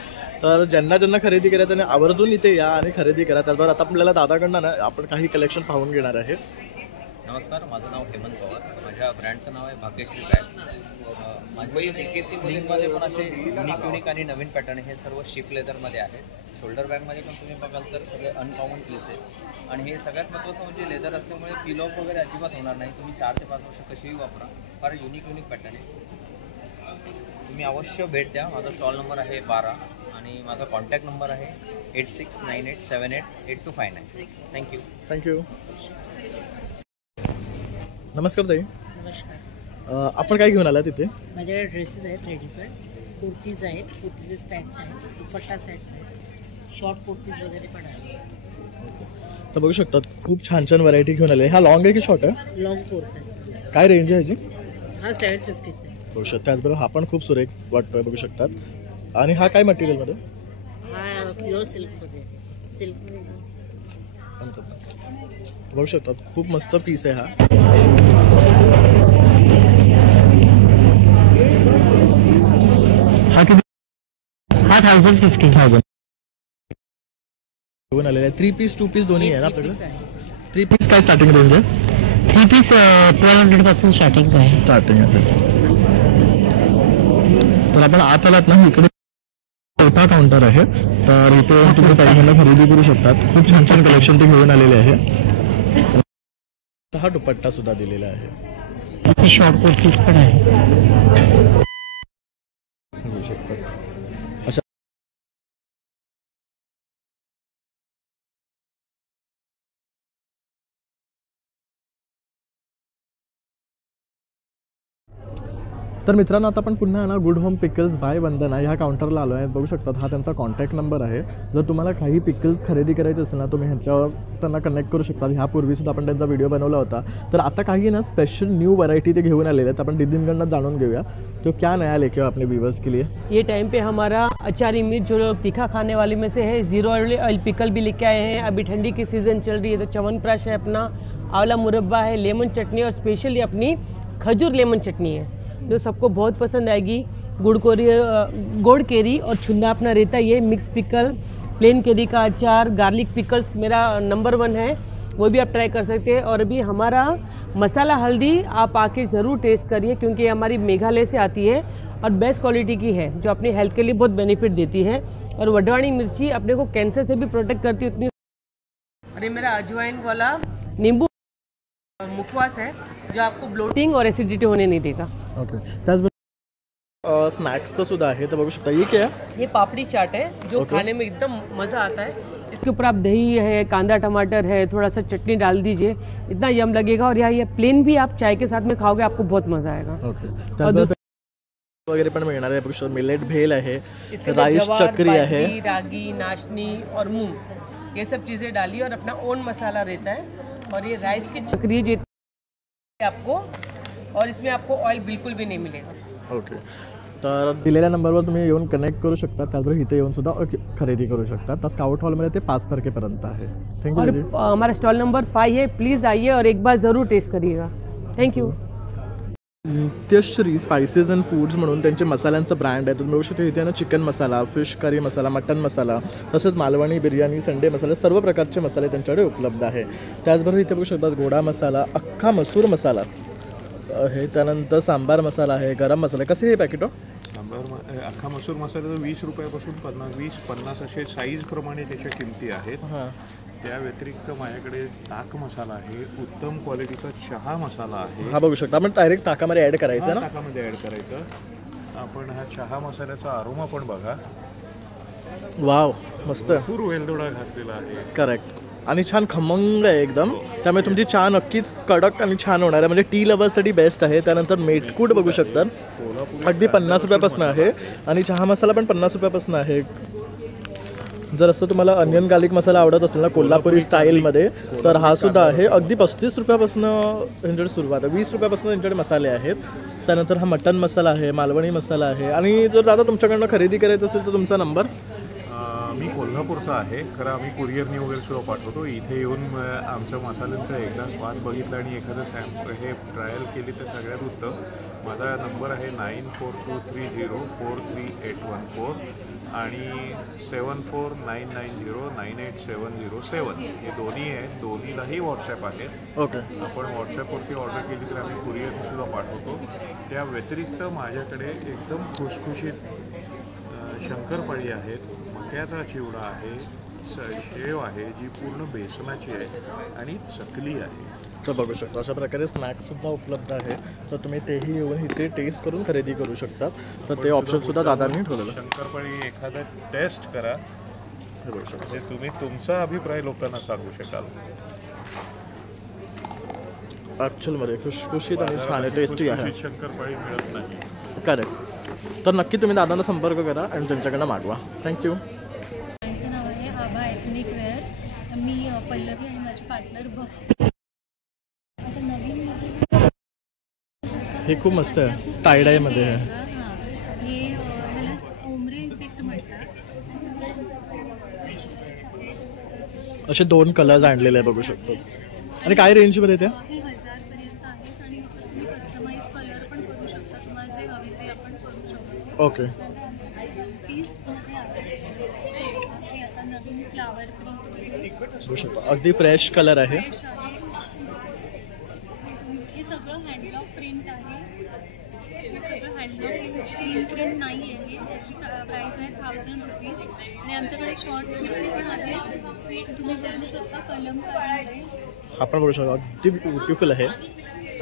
तर ज्यांना खरेदी करायचं आणि आवर्जून इथे या आणि खरेदी करा. त्याचबरोबर आता आपल्याला दादाकडनं ना आपण काही कलेक्शन पाहून घेणार आहे. नमस्कार, माझं नाव हेमंत पवार. माझ्या ब्रँडचं नाव आहे भाग्यश्री ब्रँड. माझ्या स्लीवमध्ये पण असे युनिक आणि नवीन पॅटर्न हे सर्व शिप लेदरमध्ये आहेत. शोल्डर बॅगमध्ये पण तुम्ही बघाल तर सगळे अनकॉमन पीस आहेत आणि हे सगळ्यात महत्त्वाचं म्हणजे लेदर असल्यामुळे पिल ऑफ वगैरे अजिबात होणार नाही. तुम्ही 4 ते 5 वर्ष कशीही वापरा. फार युनिक पॅटर्न आहे. तुम्ही अवश्य भेट द्या. माझा स्टॉल नंबर आहे 12 आणि माझा कॉन्टॅक्ट नंबर आहे 8698788259. थँक्यू. नमस्कार ताई. नमस्कार. आपण काय घेऊन आला तिथे? माझ्याकडे ड्रेसेस आहेत, रेडीमेड कुर्तीज आहेत, कुर्तीचे पॅन्ट आहेत, दुपट्टा सेट्स आहेत, शॉर्ट कुर्तीज वगैरे पण आहेत. तर बघू शकतात खूप छान व्हरायटी घेऊन आले. हा लॉंग आहे की शॉर्ट आहे? लॉंग कुर्ता आहे. काय रेंज आहे ह्याची? हा 750 आहे. बघू शकता. त्याचबरोबर हा पण खूप सुरेख वाटतोय, बघू शकतात. आणि हा काय मटेरियलमध्ये? हा प्युअर सिल्कमध्ये. बघू शकतात खूप मस्त पीस आहे हा. हा 1050 घेऊन आलेला आहे. 3 पीस 2 पीस दोन्ही आहे ना आपल्याकडे? 3 पीस काय स्टार्टिंग रेंज आहे? 3 पीस 1200 पासून स्टार्टिंग आहे. तर आपण आत आलात ना, इकडे मोठा काउंटर आहे. तर इथे तुम्ही काही खरेदी करू शकतात. खूप छान कलेक्शन ते घेऊन आलेले आहे. हा दुपट्टा सुद्धा दिलेला आहे. शॉर्ट कुर्तीज पण आहे. बघू शकतात अशा. तर मित्रांनो, आता आपण पुन्हा ना गुड होम पिकल्स बाय वंदना ह्या काउंटरला आलो आहे. बघू शकतात हा त्यांचा कॉन्टॅक्ट नंबर आहे. जर तुम्हाला काही पिकल्स खरेदी करायचे असेल ना, तुम्ही ह्यांच्यावर त्यांना कनेक्ट करू शकता. ह्यापूर्वीसुद्धा आपण त्यांचा व्हिडिओ बनवला होता. तर आता काही ना स्पेशल न्यू वैरायटी ते घेऊन आलेले आहेत. आपण दीदींकडनं जाणून घेऊया तो क्या नया लेके अपने व्यूवर्स के लिए. ये टाइम पे हमारा अचारी मिर्च जो लोग तीखा खाने वाले में से है, 0 ऑयल पिकल भी लेके आए हैं. अभी ठंडी की सीज़न चल रही है तो च्यवनप्राश है अपना, आंवला मुरब्बा है, लेमन चटनी और स्पेशली अपनी खजूर लेमन चटनी है जो सबको बहुत पसंद आएगी. गुड़ केरी और छुंदा अपना रहता ही है. मिक्स पिकल, प्लेन केरी का अचार, गार्लिक पिकल्स मेरा नंबर 1 है, वो भी आप ट्राई कर सकते हैं. और अभी हमारा मसाला हल्दी आप आके ज़रूर टेस्ट करिए क्योंकि ये हमारी मेघालय से आती है और बेस्ट क्वालिटी की है जो अपनी हेल्थ के लिए बहुत बेनिफिट देती है. और वडवाणी मिर्ची अपने को कैंसर से भी प्रोटेक्ट करती है उतनी. और ये मेरा अजवाइन वाला नींबू मुखवास है जो आपको ब्लोटिंग और एसिडिटी होने नहीं देगा. ओके. त्याचबरोबर स्नॅक्सचं सुद्धा आहे. तर बघू शकता ये क्या है? ये पापड़ी चाट है जो खाने में एकदम मज़ा आता है. इसके ऊपर आप दही है, कांदा टमाटर है, थोड़ा सा चटनी डाल दीजिए, इतना यम लगेगा. और ये प्लेन भी आप चाय के साथ में खाओगे आपको बहुत मज़ा आएगा. ओके. वगैरे पण मिळणार आहे. बघू शकता मिलेट भेल आहे, राईस चक्री है, रागी, नाचनी और मूंग ये सब चीज़ें डालिए और अपना ओन मसाला रहता है. और ये राइस की चक्री जो आपको, और इसमें आपको ऑयल बिल्कुल भी नहीं मिलेगा. ओके. तर दिलेल्या नंबरवर तुम्ही येऊन कनेक्ट करू शकता. त्याचबरोबर इथे येऊन सुद्धा खरेदी करू शकता. तर स्काउट हॉलमध्ये ते 5 तारखेपर्यंत आहे. थँक्यू. हमारा स्टॉल नंबर 5 है, प्लीज़ आइए और एक बार ज़रूर टेस्ट करिएगा. Thank you. Nityashree spices and foods म्हणून त्यांचे मसाल्यांचं ब्रँड आहे. तुम्ही बघू शकता इथे ना चिकन मसाला, फिश करी मसाला, मटन मसाला, तसेच मालवणी बिर्याणी, संडे मसाले, सर्व प्रकारचे मसाले त्यांच्याकडे उपलब्ध आहे. त्याचबरोबर इथे बघू शकतात गोडा मसाला, अख्खा मसूर मसाला आहे, त्यानंतर सांबार मसाला आहे, गरम मसाला. कसे हे पॅकेट? सांबार अख्खा मसूर मसाल्याचं 20 रुपयापासून 20-50 असे साईजप्रमाणे त्याच्या किमती आहेत. त्या व्यतिरिक्त माझ्याकडे ताक मसाला आहे, उत्तम क्वालिटीचा चहा मसाला आहे. हा बघू शकता आपण डायरेक्ट ताकामध्ये ॲड करायचं ना? ताकामध्ये ॲड करायचं. आपण हा चहा मसाल्याचा अरोमा पण बघा. वाव, मस्त. भरपूर वेलदोडा घातलेला आहे. करेक्ट. आणि छान खमंग आहे एकदम, त्यामुळे तुमची चहा नक्कीच कडक आणि छान होणार आहे. म्हणजे टी लवर्ससाठी बेस्ट आहे. त्यानंतर मेटकूट बघू शकतात, अगदी 50 रुपयापासून आहे. आणि चहा मसाला पण 50 रुपयापासून आहे. जर असं तुम्हाला अनियन गार्लिक मसाला आवडत असेल ना कोल्हापुरी स्टाईलमध्ये, तर हा सुद्धा आहे. अगदी 35 रुपयापासून यांच्याकडे सुरुवात आहे. 20 रुपयापासून यांच्याकडे मसाले आहेत. त्यानंतर हा मटन मसाला आहे, मालवणी मसाला आहे. आणि जर दादा तुमच्याकडनं खरेदी करायचं असेल तर तुमचा नंबर? मी कोल्हापूरचा आहे, खरं आम्ही कुरिअरनी वगैरे सुद्धा पाठवतो. इथे येऊन आमच्या मसाल्यांचा एकदा स्वाद बघितला आणि एखादं हे ट्रायल केली तर सगळ्यात उत्तम. माझा नंबर आहे 9423043814 आणि 7499098707. हे दोन्ही आहेत, दोन्हीलाही व्हॉट्सॲप आहे. ओके. आपण व्हॉट्सॲपवरती ऑर्डर केली तर आम्ही कुरिअरनी सुद्धा पाठवतो. त्या व्यतिरिक्त माझ्याकडे एकदम खुसखुशीत शंकरपाळी आहेत, मक्याचा चिवडा आहे, शेव आहे जी पूर्ण बेसनाची आहे आणि चकली आहे. तर बघू शकता अशा प्रकारे स्नॅक्ससुद्धा उपलब्ध आहे. तर तुम्ही तेही येऊन इथे टेस्ट करून खरेदी करू शकता. तर ते ऑप्शनसुद्धा दादांनी ठेवलेलं. शंकरपाळी एखादा टेस्ट करा, बघू शकता. तुम्ही तुमचा अभिप्राय लोकांना सांगू शकाल. ॲक्च्युअलमध्ये खुशखुशीत आणि छान आहे, टेस्टी आहे. शंकरपाळी मिळत नाही. करेक्ट. तर नक्की तुम्ही दादांना संपर्क करा आणि त्यांच्याकडनं मागवा. थँक्यू. माझं नाव आहे आभा एथनिक वेअर. मी पल्लवी आणि माझे पार्टनर आता नवीन हे खूप मस्त आहे, टायडायमध्ये आहे. हे ह्याला ओमरे इफेक्ट म्हणतात. असे 2 कलर्स आणलेले आहे बघू शकतो. आणि काय रेंजमध्ये ते? 1000 पर्यंत आहेत आणि ह्याच्यात तुम्ही कस्टमाइज कलर पण करू शकता. तुम्हाला जे हवे ते आपण करू शकतो. ओके. पीसमध्ये आहे आता नवीन फ्लावर प्रिंटमध्ये बघू शकतो, अगदी फ्रेश कलर आहे. फ्रेश आहे. हे सगळं हँडब्लॉक प्रिंट आहे. हे सगळं हँडब्लॉक स्क्रीन प्रिंट नाही आहे. याची प्राईस आहे 1000 रुपीज. आणि आमच्याकडे शॉर्ट कुर्ती पण आहे, तुम्ही बघू शकता कलमकारीमध्ये. आपण बघू शकतो अगदी ब्युटिफुल आहे.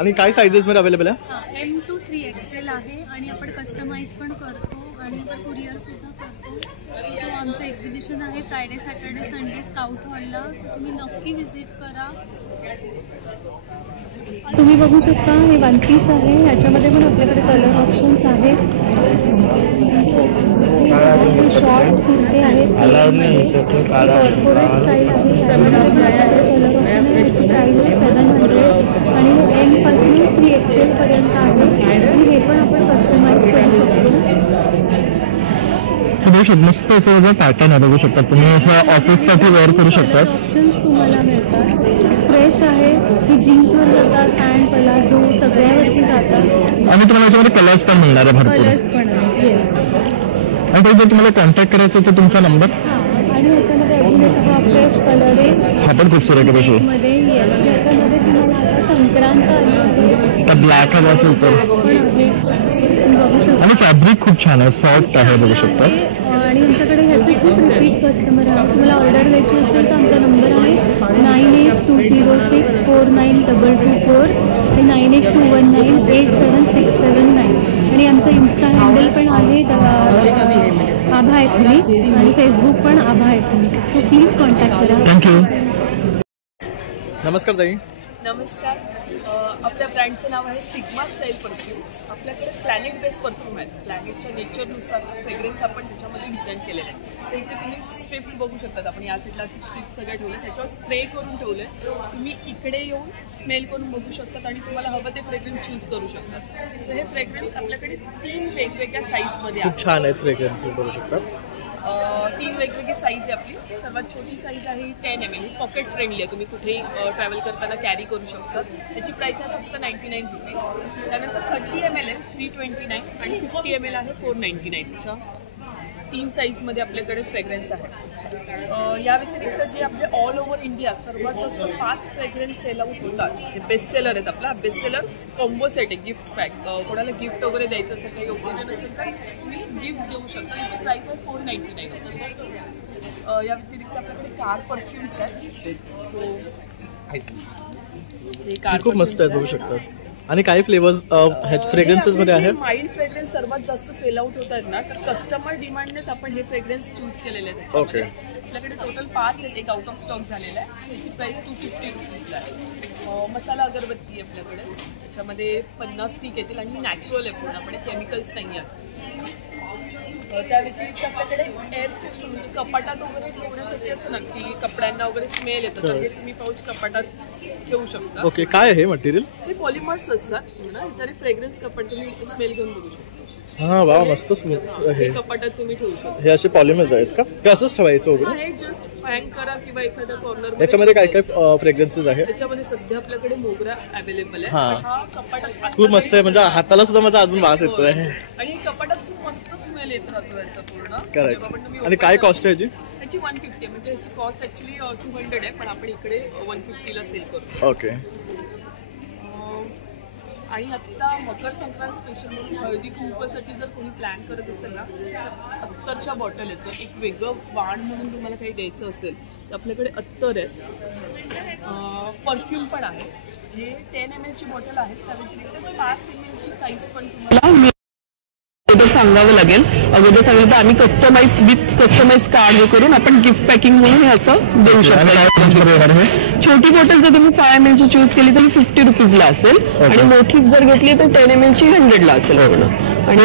आणि काय सायझेसमध्ये अवेलेबल आहे? M to 3XL आहे आणि आपण कस्टमाइज पण करतो आणि आपण कुरिअरसुद्धा करतो. सो आमचं एक्झिबिशन आहे फ्रायडे, सॅटर्डे, संडे स्काउट हॉलला, तर तुम्ही नक्की व्हिजिट करा. तुम्ही बघू शकता हे 1 पीस आहे. ह्याच्यामध्ये पण आपल्याकडे कलर ऑप्शन्स आहेत. शॉर्ट कुर्ते आहेत, कॉर्पोरेट स्टाईल आहे. याच्यामध्ये कलर ऑप्शन आहे. याची प्राईस आहे 700 आणि M पासून 3XL पर्यंत आहे. आणि हे पण आपण कस्टमाइज करू शकतो. मस्त असं पॅटर्न आहे बघू शकता. तुम्ही असं ऑफिससाठी वेअर करू शकता. ऑप्शन्स तुम्हाला मिळतात. फ्रेश आहे, की जीन्सवर जातात, पॅन्ट, पलाझो सगळ्यावरती जातात. आणि तुम्हाला याच्यामध्ये कलर्स पण मिळणार आहे भरपूर. कलर्स पण आहेत. येस. आणि जर तुम्हाला कॉन्टॅक्ट करायचं तर तुमचा नंबर. आणि ह्याच्यामध्ये अजून एक हा फ्रेश कलर आहे. हा पण खूप सुरेख आहे. मध्ये येस, ह्याच्यामध्ये तुम्हाला आता संक्रांत आली आहे. ब्लॅक हवा असेल तर. आणि फॅब्रिक खूप छान आहे, सॉफ्ट आहे बघू शकता. आणि आमच्याकडे ह्याचे खूप रिपीट कस्टमर आहे. तुम्हाला ऑर्डर द्यायची असेल तर आमचा नंबर आहे 9820649224 आणि 9821987679. आणि आमचं इन्स्टा हँडल पण आहे आभा एथनिक आणि फेसबुक पण आभा एथनिक. सो प्लीज कॉन्टॅक्ट करा. थँक्यू. नमस्कार ताई. नमस्कार. आपल्या ब्रँडचं नाव आहे सिग्मा स्टाईल परफ्यूम्स. आपल्याकडे प्लॅनेट बेस्ड परफ्यूम आहेत. प्लॅनेटच्या नेचरनुसार फ्रेग्रन्स आपण त्याच्यामध्ये डिझाईन केलेले आहेत. तर इथे तुम्ही स्ट्रिप्स बघू शकतात. आपण या साईडला अशी स्ट्रिप्स सगळ्या ठेवल्या, त्याच्यावर स्प्रे करून ठेवले. तुम्ही इकडे येऊन स्मेल करून बघू शकतात आणि तुम्हाला हवं ते फ्रेग्रन्स चूज करू शकतात. सो हे फ्रेग्रन्स आपल्याकडे 3 वेगवेगळ्या साईजमध्ये आहेत. खूप छान आहेत फ्रेग्रन्सेस बघू शकतात. 3 वेगवेगळी साईज आहे आपली. सर्वात छोटी साईज आहे 10 ml. ही पॉकेट फ्रेंडली आहे, तुम्ही कुठेही ट्रॅव्हल करताना कॅरी करू शकता. त्याची प्राईस आहे फक्त 99 रुपीज. त्यानंतर 30 ml आहे 329 आणि 50 ml आहे 499. अशा 3 साईजमध्ये आपल्याकडे फ्रेग्रन्स आहे. या व्यतिरिक्त जे आपले ऑल ओव्हर इंडिया सर्वात जास्त 5 फ्रेग्रन्स सेल आउट होतात, हे बेस्ट सेलर आहेत. आपला बेस्ट सेलर कॉम्बो सेट आहे, गिफ्ट पॅक. कोणाला गिफ्ट वगैरे द्यायचं असेल, काही ओकेजन असेल तर तुम्ही गिफ्ट देऊ शकता. त्याची प्राईस आहे 499. या व्यतिरिक्त आपल्याकडे कार परफ्युम्स आहेत. सो हे कार खूप मस्त आहे, बघू शकतात. आणि काही फ्लेवर्स फ्रेग्रन्सेस मध्ये आहेत. माइल्ड फ्रेग्रन्स सर्वात जास्त सेल आउट होत आहेत ना, तर कस्टमर डिमांडनेच आपण हे फ्रेग्रन्स चूज केलेले आहेत. ओके. आपल्याकडे टोटल 5 आहेत, एक आउट ऑफ स्टॉक झालेला आहे. त्याची प्राईस 250 रुपीजला आहे. मसाला अगरबत्ती आहे आपल्याकडे, त्याच्यामध्ये 50 स्टिक येतील आणि नॅचरल आहे, पूर्णपणे केमिकल्स नाही आहेत. त्या व्यतिरिक्त आपल्याकडे एअर म्हणजे कपाटात वगैरे ठेवण्यासाठी असं ना, की कपड्यांना वगैरे स्मेल येतं, तर हे तुम्ही पाऊच कपाटात ठेवू शकता. ओके. काय आहे मटेरियल? हे पॉलिमर्स असतात ना, ह्याच्याने फ्रेग्रन्स कपाट तुम्ही स्मेल घेऊन बघू शकता. हा वा, मस्त स्मूथ आहे. कपाटात तुम्ही ठेवू शकता. हे असे पॉलिमर्स आहेत का? हे असंच ठेवायचं वगैरे? हे जस्ट हँग करा किंवा एखाद्या कॉर्नर. याच्यामध्ये काय काय फ्रेग्रन्सेस आहेत? त्याच्यामध्ये सध्या आपल्याकडे मोगरा अवेलेबल आहे. हा कपाटात खूप मस्त आहे, म्हणजे हाताला सुद्धा माझा अजून वास येतोय. आणि कपाटात खूप मस्त स्मेल येत राहतो याचा पूर्ण. करेक्ट. आणि काय कॉस्ट आहे याची? याची 150 आहे, म्हणजे याची कॉस्ट ऍक्च्युली 200 आहे, पण आपण इकडे 150 ला सेल करतो. ओके. आणि आत्ता मकर संक्रांत स्पेशल म्हणून हळदी कुंकवासाठी जर कोणी प्लॅन करत असेल ना, तर अत्तरच्या बॉटल आहेत. जर एक वेगळं वाण म्हणून तुम्हाला काही द्यायचं असेल तर आपल्याकडे अत्तर आहे. परफ्यूम पण आहे. हे 10 ml ची बॉटल आहे. त्या व्यतिरिक्त 5 ml ची साईज पण तुम्हाला सांगावं लागेल. अगोदर सांगितलं तर आम्ही कस्टमाइज कार्ड करून आपण गिफ्ट पॅकिंग म्हणून हे असं देऊ शकतो. छोटी बॉटल जर तुम्ही 5 ml ची चूज केली तर 50 रुपीजला असेल आणि मोठी जर घेतली तर 10 ml ची 100ला असेल पूर्ण. आणि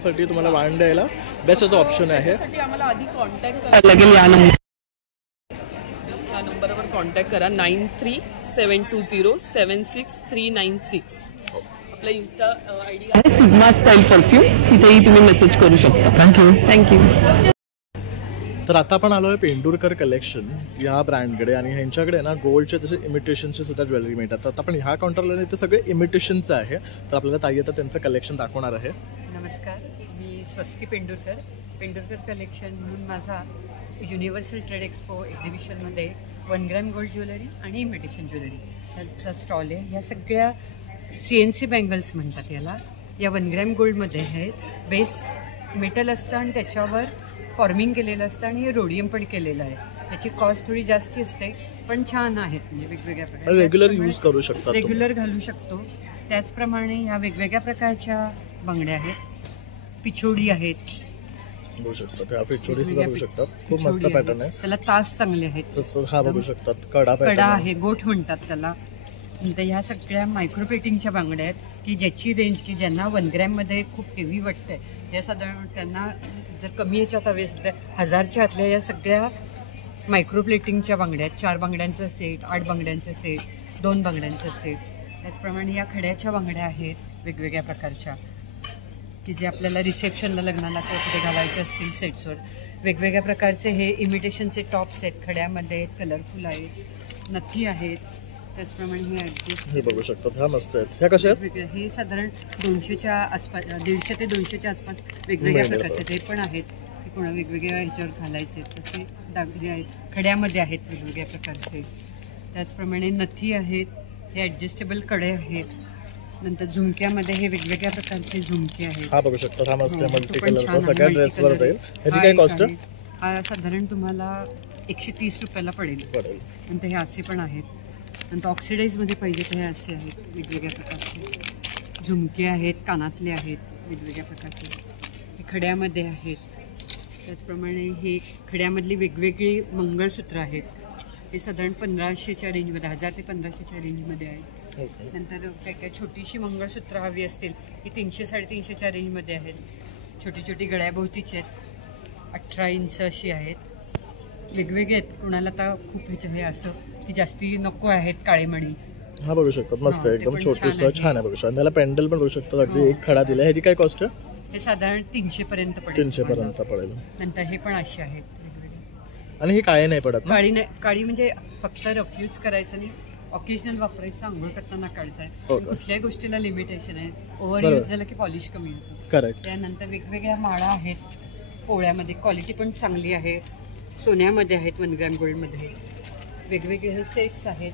साठी तुम्हाला वाण द्यायला बेस्ट ऑप्शन आहे. आम्हाला आधी कॉन्टॅक्ट करायला लागेल. या नंबरवर कॉन्टॅक्ट करा 9372076396. आपला इन्स्टा आयडी आहे सिग्मा स्टाईल परफ्यूम, तिथेही तुम्ही मेसेज करू शकता. थँक्यू. तर आता आपण आलो आहे पेंडुरकर कलेक्शन या ब्रँडकडे आणि ह्यांच्याकडे ना गोल्डचे तसे इमिटेशनचे सुद्धा ज्वेलरी मिळतात. आता आपण ह्या काउंटरला नाही, ते सगळे इमिटेशनचं आहे. तर आपल्याला ताई आता त्यांचं कलेक्शन दाखवणार आहे. नमस्कार, मी स्वस्ती पेंडुरकर कलेक्शन म्हणून माझा युनिव्हर्सल ट्रेड एक्सपो एक्झिबिशनमध्ये 1 ग्रॅम गोल्ड ज्वेलरी आणि इमिटेशन ज्वेलरी ह्याचा स्टॉल आहे. ह्या सगळ्या CNC बँगल्स म्हणतात याला. या 1 ग्रॅम गोल्डमध्ये आहे. बेस मेटल असतं आणि त्याच्यावर फॉर्मिंग केलेलं असतं आणि हे रोडियम पण केलेलं आहे. याची कॉस्ट थोडी जास्ती असते, पण छान आहेत. म्हणजे वेगवेगळ्या प्रकारे रेग्युलर यूज करू शकतो, रेग्युलर घालू शकतो. त्याचप्रमाणे ह्या वेगवेगळ्या प्रकारच्या बांगड्या आहेत. पिछोडी आहेत, बघू शकता. पिछोडी सुद्धा बघू शकता. खूप मस्त पॅटर्न आहे. त्याला तास चांगले आहेत. हा बघू शकतात. कडा आहे, गोठ म्हणतात त्याला. नंतर ह्या सगळ्या मायक्रोप्लेटिंगच्या बांगड्या आहेत की ज्याची रेंज की ज्यांना 1 ग्रॅममध्ये खूप हेवी वाटतंय, या साधारण त्यांना जर कमी ह्याच्यात हवे असेल तर 1000च्या आतल्या या सगळ्या मायक्रोप्लेटिंगच्या बांगड्या आहेत. 4 बांगड्यांचा सेट, 8 बांगड्यांचा सेट, 2 बांगड्यांचा सेट. त्याचप्रमाणे या खड्याच्या बांगड्या आहेत वेगवेगळ्या प्रकारच्या की जे आपल्याला रिसेप्शनला, लग्नाला किंवा कुठे घालायचे असतील सेट्सवर. वेगवेगळ्या प्रकारचे हे इमिटेशनचे टॉप्स आहेत, खड्यामध्ये आहेत, कलरफुल आहेत, नथी आहेत. त्याचप्रमाणे हे बघू शकतो. ह्या मस्त आहेत. ह्या कशा आहेत? हे साधारण 200च्या आसपास, 150 ते 200च्या आसपास वेगवेगळ्या प्रकारचे ते पण आहेत की कोणा वेगवेगळ्या ह्याच्यावर घालायचे तसे दागिने आहेत. खड्यामध्ये आहेत वेगवेगळ्या प्रकारचे. त्याचप्रमाणे नथी आहेत, हे ॲडजस्टेबल कडे आहेत. नंतर झुमक्यामध्ये हे वेगवेगळ्या प्रकारचे झुमके आहेत. हा बघू शकतो. हा मस्त आहे, मल्टी कलरचा, सगळ्या ड्रेसवर जाईल. ह्याची काय कॉस्ट आहे? हा साधारण तुम्हाला 130 रुपयाला पडेल. नंतर हे असे पण आहेत. नंतर ऑक्सिडाईजमध्ये पाहिजे तर हे असे आहेत वेगवेगळ्या प्रकारचे झुमके आहेत, कानातले आहेत वेगवेगळ्या प्रकारचे. हे खड्यामध्ये आहेत. त्याचप्रमाणे हे खड्यामधली वेगवेगळी मंगळसूत्र आहेत. हे साधारण 1500च्या रेंजमध्ये, 1000 ते 1500च्या रेंजमध्ये आहेत. नंतर काय काय छोटीशी मंगळसूत्र हवी असतील ही 300-350च्या रेंजमध्ये आहेत. छोटी छोटी गळ्याभोवतीची आहेत, 18 इंच अशी आहेत. वेगवेगळे आहेत. कुणाला आता खूप ह्याचं हे असं की जास्ती नको आहेत काळेमणी. हा बघू शकतात. मस्त आहे, एकदम छोटूस छान आहे. बघू शकता. त्याला पेंडल पण बघू शकतो. अगदी एक खडा दिला. ह्याची काय कॉस्ट आहे? हे साधारण 300 पर्यंत पडेल. 300 पर्यंत पडेल. नंतर हे पण असे आहेत वेगवेगळे. आणि हे काळी नाही पडत? काळी म्हणजे फक्त रफ्यूज करायचं नाही, ऑकेजनल वापरायचं, आंघोळ करताना काढायचं आहे. कुठल्याही गोष्टीला लिमिटेशन आहे. ओव्हर यूज झालं की पॉलिश कमी होतं. करेक्ट. त्यानंतर वेगवेगळ्या माळा आहेत पोळ्यामध्ये, क्वालिटी पण चांगली आहे. सोन्यामध्ये आहेत, 1 ग्रॅम गोल्डमध्ये. वेगवेगळे हे सेट्स आहेत,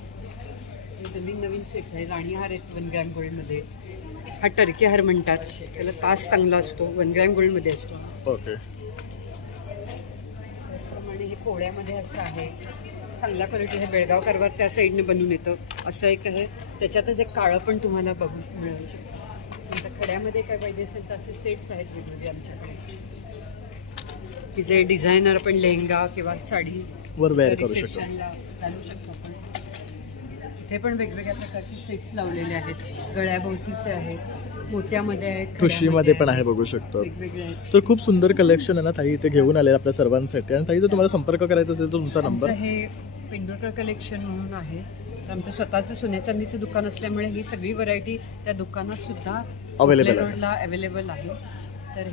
नवीन सेट्स आहेत. राणीहार आहेत 1 ग्रॅम गोल्डमध्ये. हा टर्की हार म्हणतात, त्याला तास चांगला असतो, 1 ग्रॅम गोल्डमध्ये असतो. ओके. त्याप्रमाणे हे पोळ्यामध्ये असं आहे, चांगल्या क्वालिटी. हे बेळगाव कारभार त्या साईडने बनवून येतं. असं एक आहे, त्याच्यातच एक काळं पण तुम्हाला बघून मिळू शकतं. नंतर खड्यामध्ये काय पाहिजे असेल तर असे सेट्स आहेत वेगवेगळे आमच्याकडे, की जे डिझायनर आपण लेहंगा किंवा साडी वर वेअर करू शकतो. रिसेप्शनला घालू शकतो आपण. इथे पण वेगवेगळ्या प्रकारचे सेट्स लावलेले आहेत. गळ्याभोवतीचे आहेत, मोत्यामध्ये आहेत, ठुशीमध्ये पण आहे, बघू शकतो. तर खूप सुंदर कलेक्शन आहे ना ताई इथे घेऊन आले आपल्या सर्वांसाठी. आणि ताई जर तुम्हाला संपर्क करायचा असेल तर तुमचा नंबर? हे पेंडुरकर कलेक्शन म्हणून आहे. तर आमचं स्वतःचं सोन्या चांदीचं दुकान असल्यामुळे ही सगळी व्हरायटी त्या दुकानात सुद्धा अवेलेबल आहे.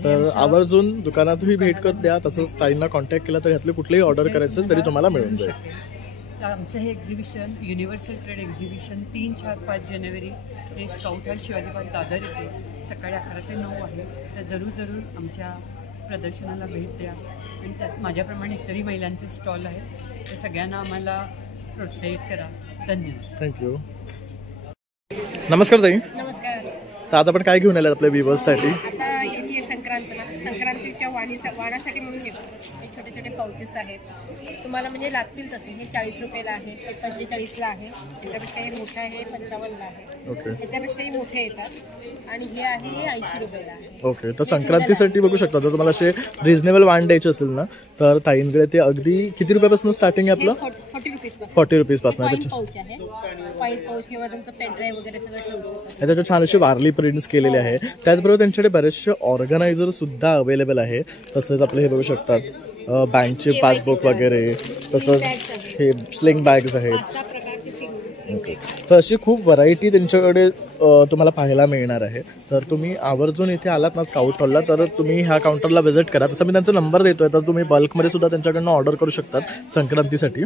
तर आवर्जून दुकानातही भेट कर द्या. तसंच ताईंना कॉन्टॅक्ट केला तर ह्यातली कुठलीही ऑर्डर करायचं तरी तुम्हाला मिळून जाईल. आमचं हे एक्झिबिशन युनिव्हर्सल ट्रेड एक्झिबिशन 3, 4, 5 जानेवारी हे scout hall Shivaji park Dadar येथे सकाळी 11 ते 9 आहे. तर जरूर आमच्या प्रदर्शनाला भेट द्या. आणि त्यात माझ्याप्रमाणे इतरही महिलांचे स्टॉल आहेत, तर सगळ्यांना आम्हाला प्रोत्साहित करा. धन्यवाद. थँक्यू. नमस्कार ताई. नमस्कार. तर आता आपण काय घेऊन आले आपल्या व्ह्युअर्ससाठी? आता येते संक्रांतीच्या वाणासाठी म्हणून घेतो. हे छोटे छोटे पाउचेस आहेत, तुम्हाला म्हणजे लागतील तसे. हे 40 रुपयाला आहे, हे 45ला आहे, त्याच्यापेक्षा हे मोठं आहे 55ला आहे. ओके. त्याच्यापेक्षाही मोठे येतात. आणि हे आहे हे 80 रुपयाला आहे. ओके. तर संक्रांतीसाठी बघू शकता, जर तुम्हाला असे रिजनेबल वाण द्यायचे असेल ना तर ताईंकडे ते अगदी किती रुपयापासून स्टार्टिंग आहे आपलं? 40 रुपीजपासून. पाऊच आहे, फाईल पाऊच किंवा तुमचं पेन ड्राईव्ह वगैरे सगळं ठेवू शकता. त्याच्यात छान असे वारली प्रिंट्स केलेले आहे. त्याचबरोबर त्यांच्याकडे बरेचसे ऑर्गनायझर सुद्धा अवेलेबल आहे. तसंच आपले हे बघू शकतात बँकचे पासबुक वगैरे, तसंच हे स्लिंग बॅग्स आहेत. तर अशी खूप व्हरायटी त्यांच्याकडे तुम्हाला पाहायला मिळणार आहे. तर तुम्ही आवर्जून इथे आलात ना स्काउट हॉलला तर तुम्ही ह्या काउंटरला व्हिजिट करा. तसं मी त्यांचा नंबर देतोय, तर तुम्ही बल्कमध्ये सुद्धा त्यांच्याकडनं ऑर्डर करू शकतात संक्रांतीसाठी.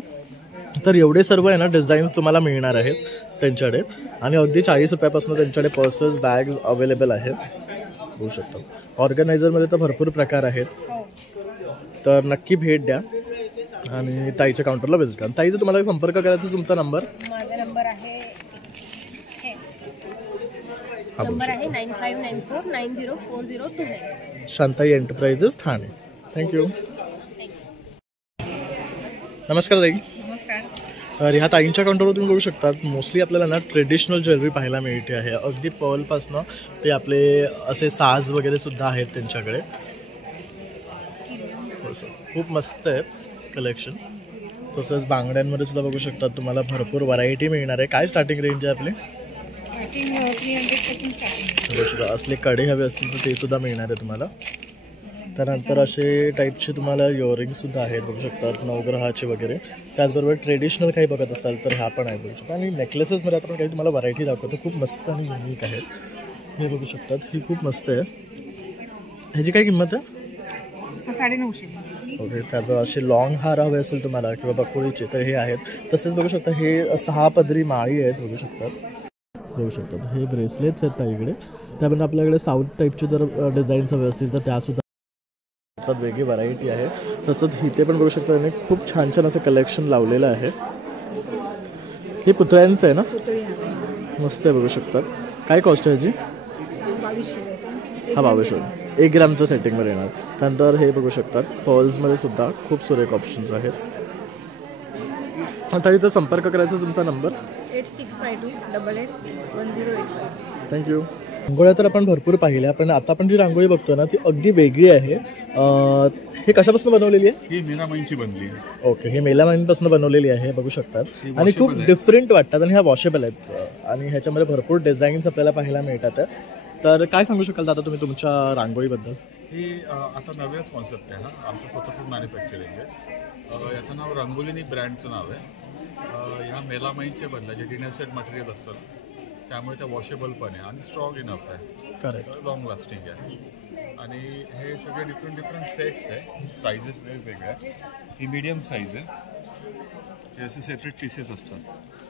तर एवढे सर्व आहे ना डिझाईन्स तुम्हाला मिळणार आहेत त्यांच्याकडे. आणि अगदी 40 रुपयापासून त्यांच्याकडे पर्सेस बॅग्स अवेलेबल आहेत, होऊ शकतात. ऑर्गनायझरमध्ये तर भरपूर प्रकार आहेत. तर नक्की भेट द्या आणि ताईच्या काउंटरला व्हिजिट करा. ताई जर तुम्हाला संपर्क करायचा तुमचा नंबर? माझा नंबर आहे 9594904029. शांताई एंटरप्राइजेस ठाणे. थँक्यू. नमस्कार ताई. नमस्कार. तर ह्या ताईंच्या काउंटरवर तुम्ही बघू शकता मोस्टली आपल्याला ना ट्रेडिशनल ज्वेलरी पाहायला मिळते आहे. अगदी पर्लपासनं ते आपले असे साज वगैरे सुद्धा आहेत त्यांच्याकडे. खूप मस्त आहे कलेक्शन. तसंच बांगड्यांमध्ये सुद्धा बघू शकतात तुम्हाला भरपूर व्हरायटी मिळणार आहे. काय स्टार्टिंग रेंज आहे आपली? असले कडे हवे असतील तर ते सुद्धा मिळणार आहे तुम्हाला. त्यानंतर असे टाईपचे तुम्हाला इयरिंगसुद्धा आहेत बघू शकतात, नवग्रहाचे वगैरे. त्याचबरोबर ट्रेडिशनल काही बघत असाल तर ह्या पण आहेत बघू शकता. आणि नेकलेसेसमध्ये आपण काही तुम्हाला व्हरायटी दाखवतो, खूप मस्त आणि युनिक आहेत. हे बघू शकतात, ही खूप मस्त आहे. ह्याची काय किंमत आहे? 950. ओके. त्यात असे लॉंग हार हवे असेल तुम्हाला किंवा बकुळीचे तर हे आहेत. तसेच बघू शकता हे 6 पदरी माळी आहेत बघू शकतात. हे ब्रेसलेट्स आहेत ताईकडे. त्यामध्ये आपल्याकडे साऊथ टाईपचे जर डिझाईन्स हवे असतील तर त्यासुद्धा वेगळी व्हरायटी आहे. तसंच इथे पण बघू शकता त्याने खूप छान छान असं कलेक्शन लावलेलं आहे. हे पुतळ्यांचं आहे ना? मस्त आहे बघू शकतात. काय कॉस्ट आहे ह्याची? 2200. 1 ग्रॅमचं सेटिंगमध्ये येणार. त्यानंतर हे बघू शकतात पर्ल्समध्ये सुद्धा खूप सुरेख ऑप्शन्स आहेत. आता इथं संपर्क करायचा तुमचा नंबर? 8652881085. थँक्यू. रांगोळ्या तर आपण भरपूर पाहिल्या, पण आता आपण जी रांगोळी बघतो ना ती अगदी वेगळी आहे. हे कशापासून बनवलेली आहे? ही मेलामाईनची बनली आहे. ओके. हे मेलामाईनपासून बनवलेली आहे बघू शकतात. आणि खूप डिफरंट वाटतात आणि ह्या वॉशेबल आहेत. आणि ह्याच्यामध्ये भरपूर डिझाईन्स आपल्याला पाहायला मिळतात. तर काय सांगू शकाल दादा तुम्ही तुमच्या रांगोळीबद्दल? ही आता नवीनच कॉन्सेप्ट आहे. आमचं स्वतःच मॅन्युफॅक्चरिंग आहे. याचं नाव रंगोलिनी ब्रँडचं नाव आहे. ह्या मेलामाईनचे बनलं जे डिनर सेट मटेरियल असतं त्यामुळे त्या वॉशेबल पण आहे आणि स्ट्रॉंग इनफ आहे. करेक्ट. लॉंग लास्टिंग आहे. आणि हे सगळे डिफरंट सेट्स आहे, सायझेस वेगवेगळ्या. ही मीडियम साईज आहे, हे असे सेपरेट पीसेस असतात.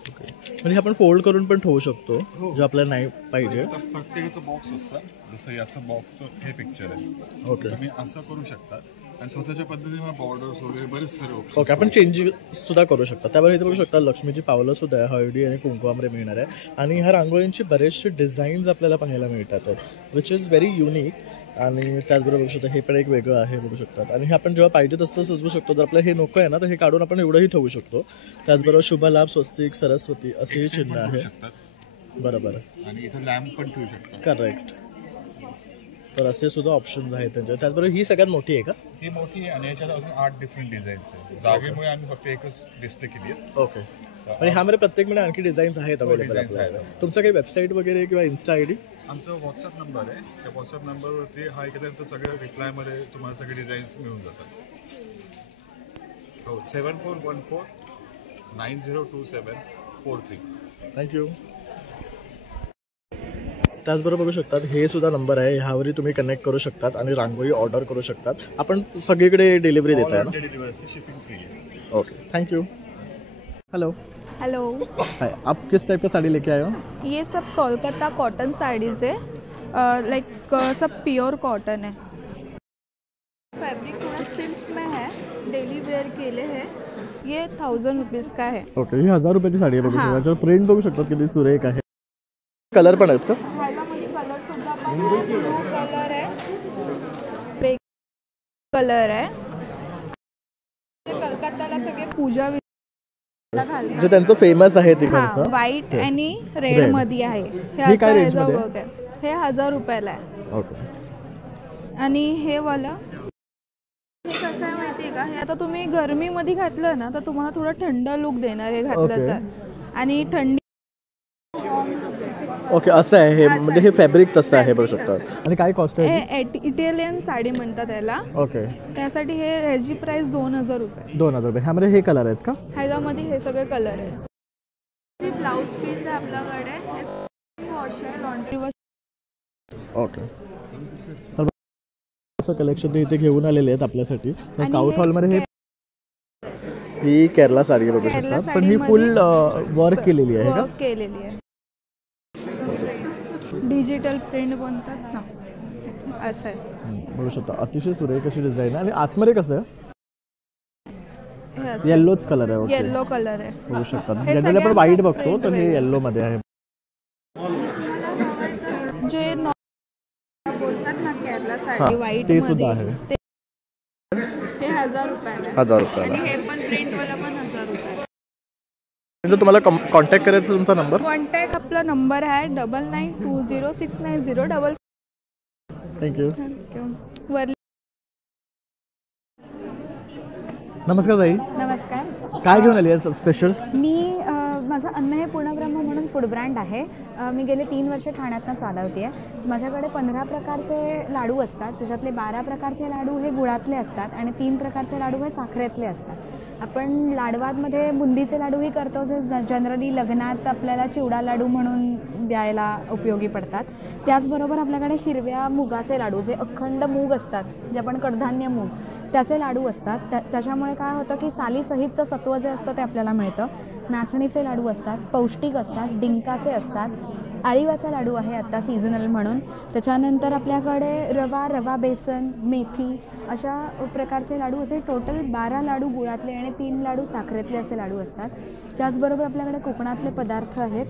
ओके, म्हणजे आपण फोल्ड करून पण ठेवू शकतो जे आपल्याला नाही पाहिजे. प्रत्येकाचं बॉक्स असतं, जसं याचं बॉक्सचं हे पिक्चर आहे. ओके, तुम्ही असं करू शकता आणि स्वतःच्या पद्धतीने बॉर्डर्स वगैरे बरेच सारे ऑप्शन. ओके, आपण चेंजिंग सुद्धा करू शकता. त्यावर इथे बघू शकता लक्ष्मीची पावलं सुद्धा आहे, हळदी आणि कुंकुमामध्ये मिळणार आहे. आणि ह्या रांगोळींची बरेचसे डिझाईन्स आपल्याला पाहायला मिळतात, विच इज व्हेरी युनिक. आणि त्याचबरोबर बघू शकता हे पण एक वेगळं आहे, बघू शकतात. आणि हे आपण जेव्हा पाहिजे तसं सजवू शकतो. जर आपल्याला हे नको आहे ना तर हे काढून आपण एवढंही ठेवू शकतो. त्याचबरोबर शुभ लाभ, स्वस्तिक, सरस्वती असेही चिन्ह आहे. बरोबर, आणि इथे लॅम्प पण ठेवू शकतो. करेक्ट. तर असे सुद्धा ऑप्शन्स आहेत त्यांच्यावर. त्याचबरोबर ही सगळ्यात मोठी आहे का? ही मोठी आहे आणि याच्यात अजून 8 डिफरंट डिझाईन्स आहेत. जागेमुळे आम्ही फक्त एकच डिस्प्ले केली आहे. ओके, आणि ह्यामध्ये प्रत्येकमध्ये आणखी डिझाईन्स आहेत अवेलेबल आपल्याला. तुमचं काही वेबसाईट वगैरे किंवा इन्स्टा आय डी? आमचा व्हॉट्सअप नंबर आहे, त्या व्हॉट्सअप नंबरवरती हाय केल्यानंतर सगळ्या रिप्लायमध्ये तुम्हाला सगळे डिझाईन्स मिळून जातात. हो, 7414902743. थँक्यू. त्याचबरोबर बघू शकतात हे सुद्धा नंबर आहे, ह्यावरही तुम्ही कनेक्ट करू शकतात आणि रांगोळी ऑर्डर करू शकतात. आपण सगळीकडे डिलिव्हरी देत आहे ना? शिपिंग फ्री है. Okay, thank you. Hello hello, hi, आप किस टाइप का साड़ी लेके आए हो? ये सब कोलकाता कॉटन साड़ीज है, लाइक सब प्योर कॉटन है. फैब्रिक थोड़ा सिल्क में है, डेली वेयर के लिए है. ये 1000 रुपीज़ का है. ओके, ही 1000 रुपयाची साडी आहे. बघू शकता, त्याच्यावर प्रिंट बघू शकतात किती सुरेख आहे. कलर पण आहेत का? ह्याच्यामध्ये कलर सुद्धा पण आहे. ब्लू कलर आहे, बेग कलर आहे. कलकत्ताला सगळे पूजा जे त्यांचं फेमस आहे तिकडचं, व्हाईट आणि रेड मध्ये आहे. हे काय रेंज मध्ये आहे? हे 1000 रुपयाला आहे. ओके, आणि हे वाला हे कसं आहे माहिती आहे का, हे आता तुम्ही गरमीमध्ये घातलं ना तर तुम्हाला थोडं थंड लुक देणार हे घातलं तर. आणि थंडी. ओके, असं आहे हे, म्हणजे हे फॅब्रिक तसं आहे बघू शकता. आणि काय कॉस्ट आहे? हे इटालियन साडी म्हणतात याला. ओके, त्यासाठी हे ह्याची प्राइस 2000 रुपये. 2000 रुपये. ह्यामध्ये हे कलर आहेत का? ह्याच्यामध्ये हे सगळे कलर आहेत. हे ब्लाउज पीस आहे आपल्याकडे, वॉश आहे, लॉन्ड्री वॉश. ओके, तर असं कलेक्शन ते इथे घेऊन आलेले आहेत आपल्यासाठी. स्काउट हॉलमध्ये ही केरला साडी बघू शकता, पण ही फुल वर्क केलेली आहे का? वर्क केलेली आहे, डिजिटल प्रिंट बनतात ना, असं आहे. बघू शकता अतिशय सुरेख अशी डिझाईन आहे. आणि आतमध्ये कसं आहे? येल्लोच कलर आहे. येल्लो कलर आहे, बघू शकता. जनरली आपण व्हाईट बघतो तर हे येल्लो मध्ये आहे. जे बोलतात ना केरला साडी व्हाईट ते सुद्धा आहे. ते 1000 रुपयाला. 1000 रुपयाला. आणि हे पण प्रिंट वाला पण 1000 रुपयाला. जर तुम्हाला कॉन्टॅक्ट करायचा तुमचा नंबर? कॉन्टॅक्ट आपला नंबर आहे 99206905. थँक्यू. वरली. नमस्कार ताई. नमस्कार. काय घेऊन आली आहे स्पेशल? मी माझं अन्न हे पूर्णब्रह्म म्हणून फूड ब्रँड आहे. मी गेले 3 वर्ष ठाण्यातनं चालवते आहे. माझ्याकडे 15 प्रकारचे लाडू असतात, त्याच्यातले 12 प्रकारचे लाडू हे गुळातले असतात आणि 3 प्रकारचे लाडू हे साखरेतले असतात. आपण लाडवांमध्ये बुंदीचे लाडूही करतो, जे जनरली लग्नात आपल्याला चिवडा लाडू म्हणून द्यायला उपयोगी पडतात. त्याचबरोबर आपल्याकडे हिरव्या मुगाचे लाडू, जे अखंड मूग असतात, जे आपण कडधान्य मूग, त्याचे लाडू असतात. त्याच्यामुळे काय होतं की सालीसहितचं सत्व जे असतं ते आपल्याला मिळतं. नाचणीचे लाडू असतात, पौष्टिक असतात, डिंकाचे असतात. आळीवाचा लाडू आहे आत्ता सीझनल म्हणून. त्याच्यानंतर आपल्याकडे रवा बेसन, मेथी अशा प्रकारचे लाडू, असे टोटल 12 लाडू गुळातले आणि 3 लाडू साखरेतले असे लाडू असतात. त्याचबरोबर आपल्याकडे कोकणातले पदार्थ आहेत.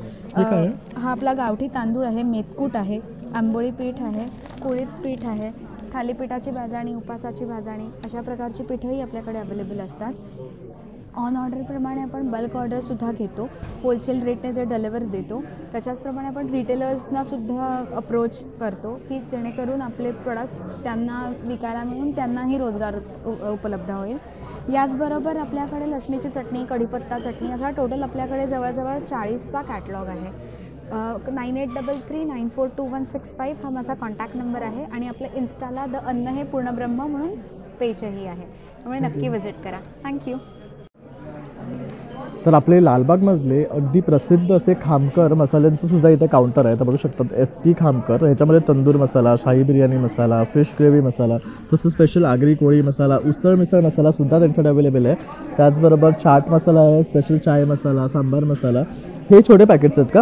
हा आपला गावठी तांदूळ आहे, मेथकूट आहे, आंबोळी पीठ आहे, कुळीत पीठ आहे, थालीपीठाची भाजणी, उपासाची भाजणी अशा प्रकारची पीठंही आपल्याकडे अवेलेबल असतात. ऑन ऑर्डरप्रमाणे आपण बल्क ऑर्डरसुद्धा घेतो, होलसेल रेटने ते डिलिव्हर देतो. त्याच्याचप्रमाणे आपण रिटेलर्सनासुद्धा अप्रोच करतो की जेणेकरून आपले प्रोडक्ट्स त्यांना विकायला मिळून त्यांनाही रोजगार उपलब्ध होईल. याचबरोबर आपल्याकडे लसणीची चटणी, कढीपत्ता चटणी असा टोटल आपल्याकडे जवळजवळ 40चा कॅटलॉग आहे. 9833942165 हा माझा कॉन्टॅक्ट नंबर आहे. आणि आपल्या इन्स्टाला द अन्न हे पूर्णब्रह्म म्हणून पेजही आहे, त्यामुळे नक्की व्हिजिट करा. थँक्यू. तर आपले लालबागमधले अगदी प्रसिद्ध असे खामकर मसाल्यांचं सुद्धा इथे काउंटर आहे. तर बघू शकतात SP खामकर. ह्याच्यामध्ये तंदूर मसाला, शाही बिर्याणी मसाला, फिश ग्रेव्ही मसाला, तसंच स्पेशल आगरी कोळी मसाला, उसळ मिसळ मसाला सुद्धा त्यांच्याकडे अवेलेबल आहे. त्याचबरोबर चाट मसाला आहे, स्पेशल चाय मसाला, सांबार मसाला. हे छोटे पॅकेट्स आहेत का?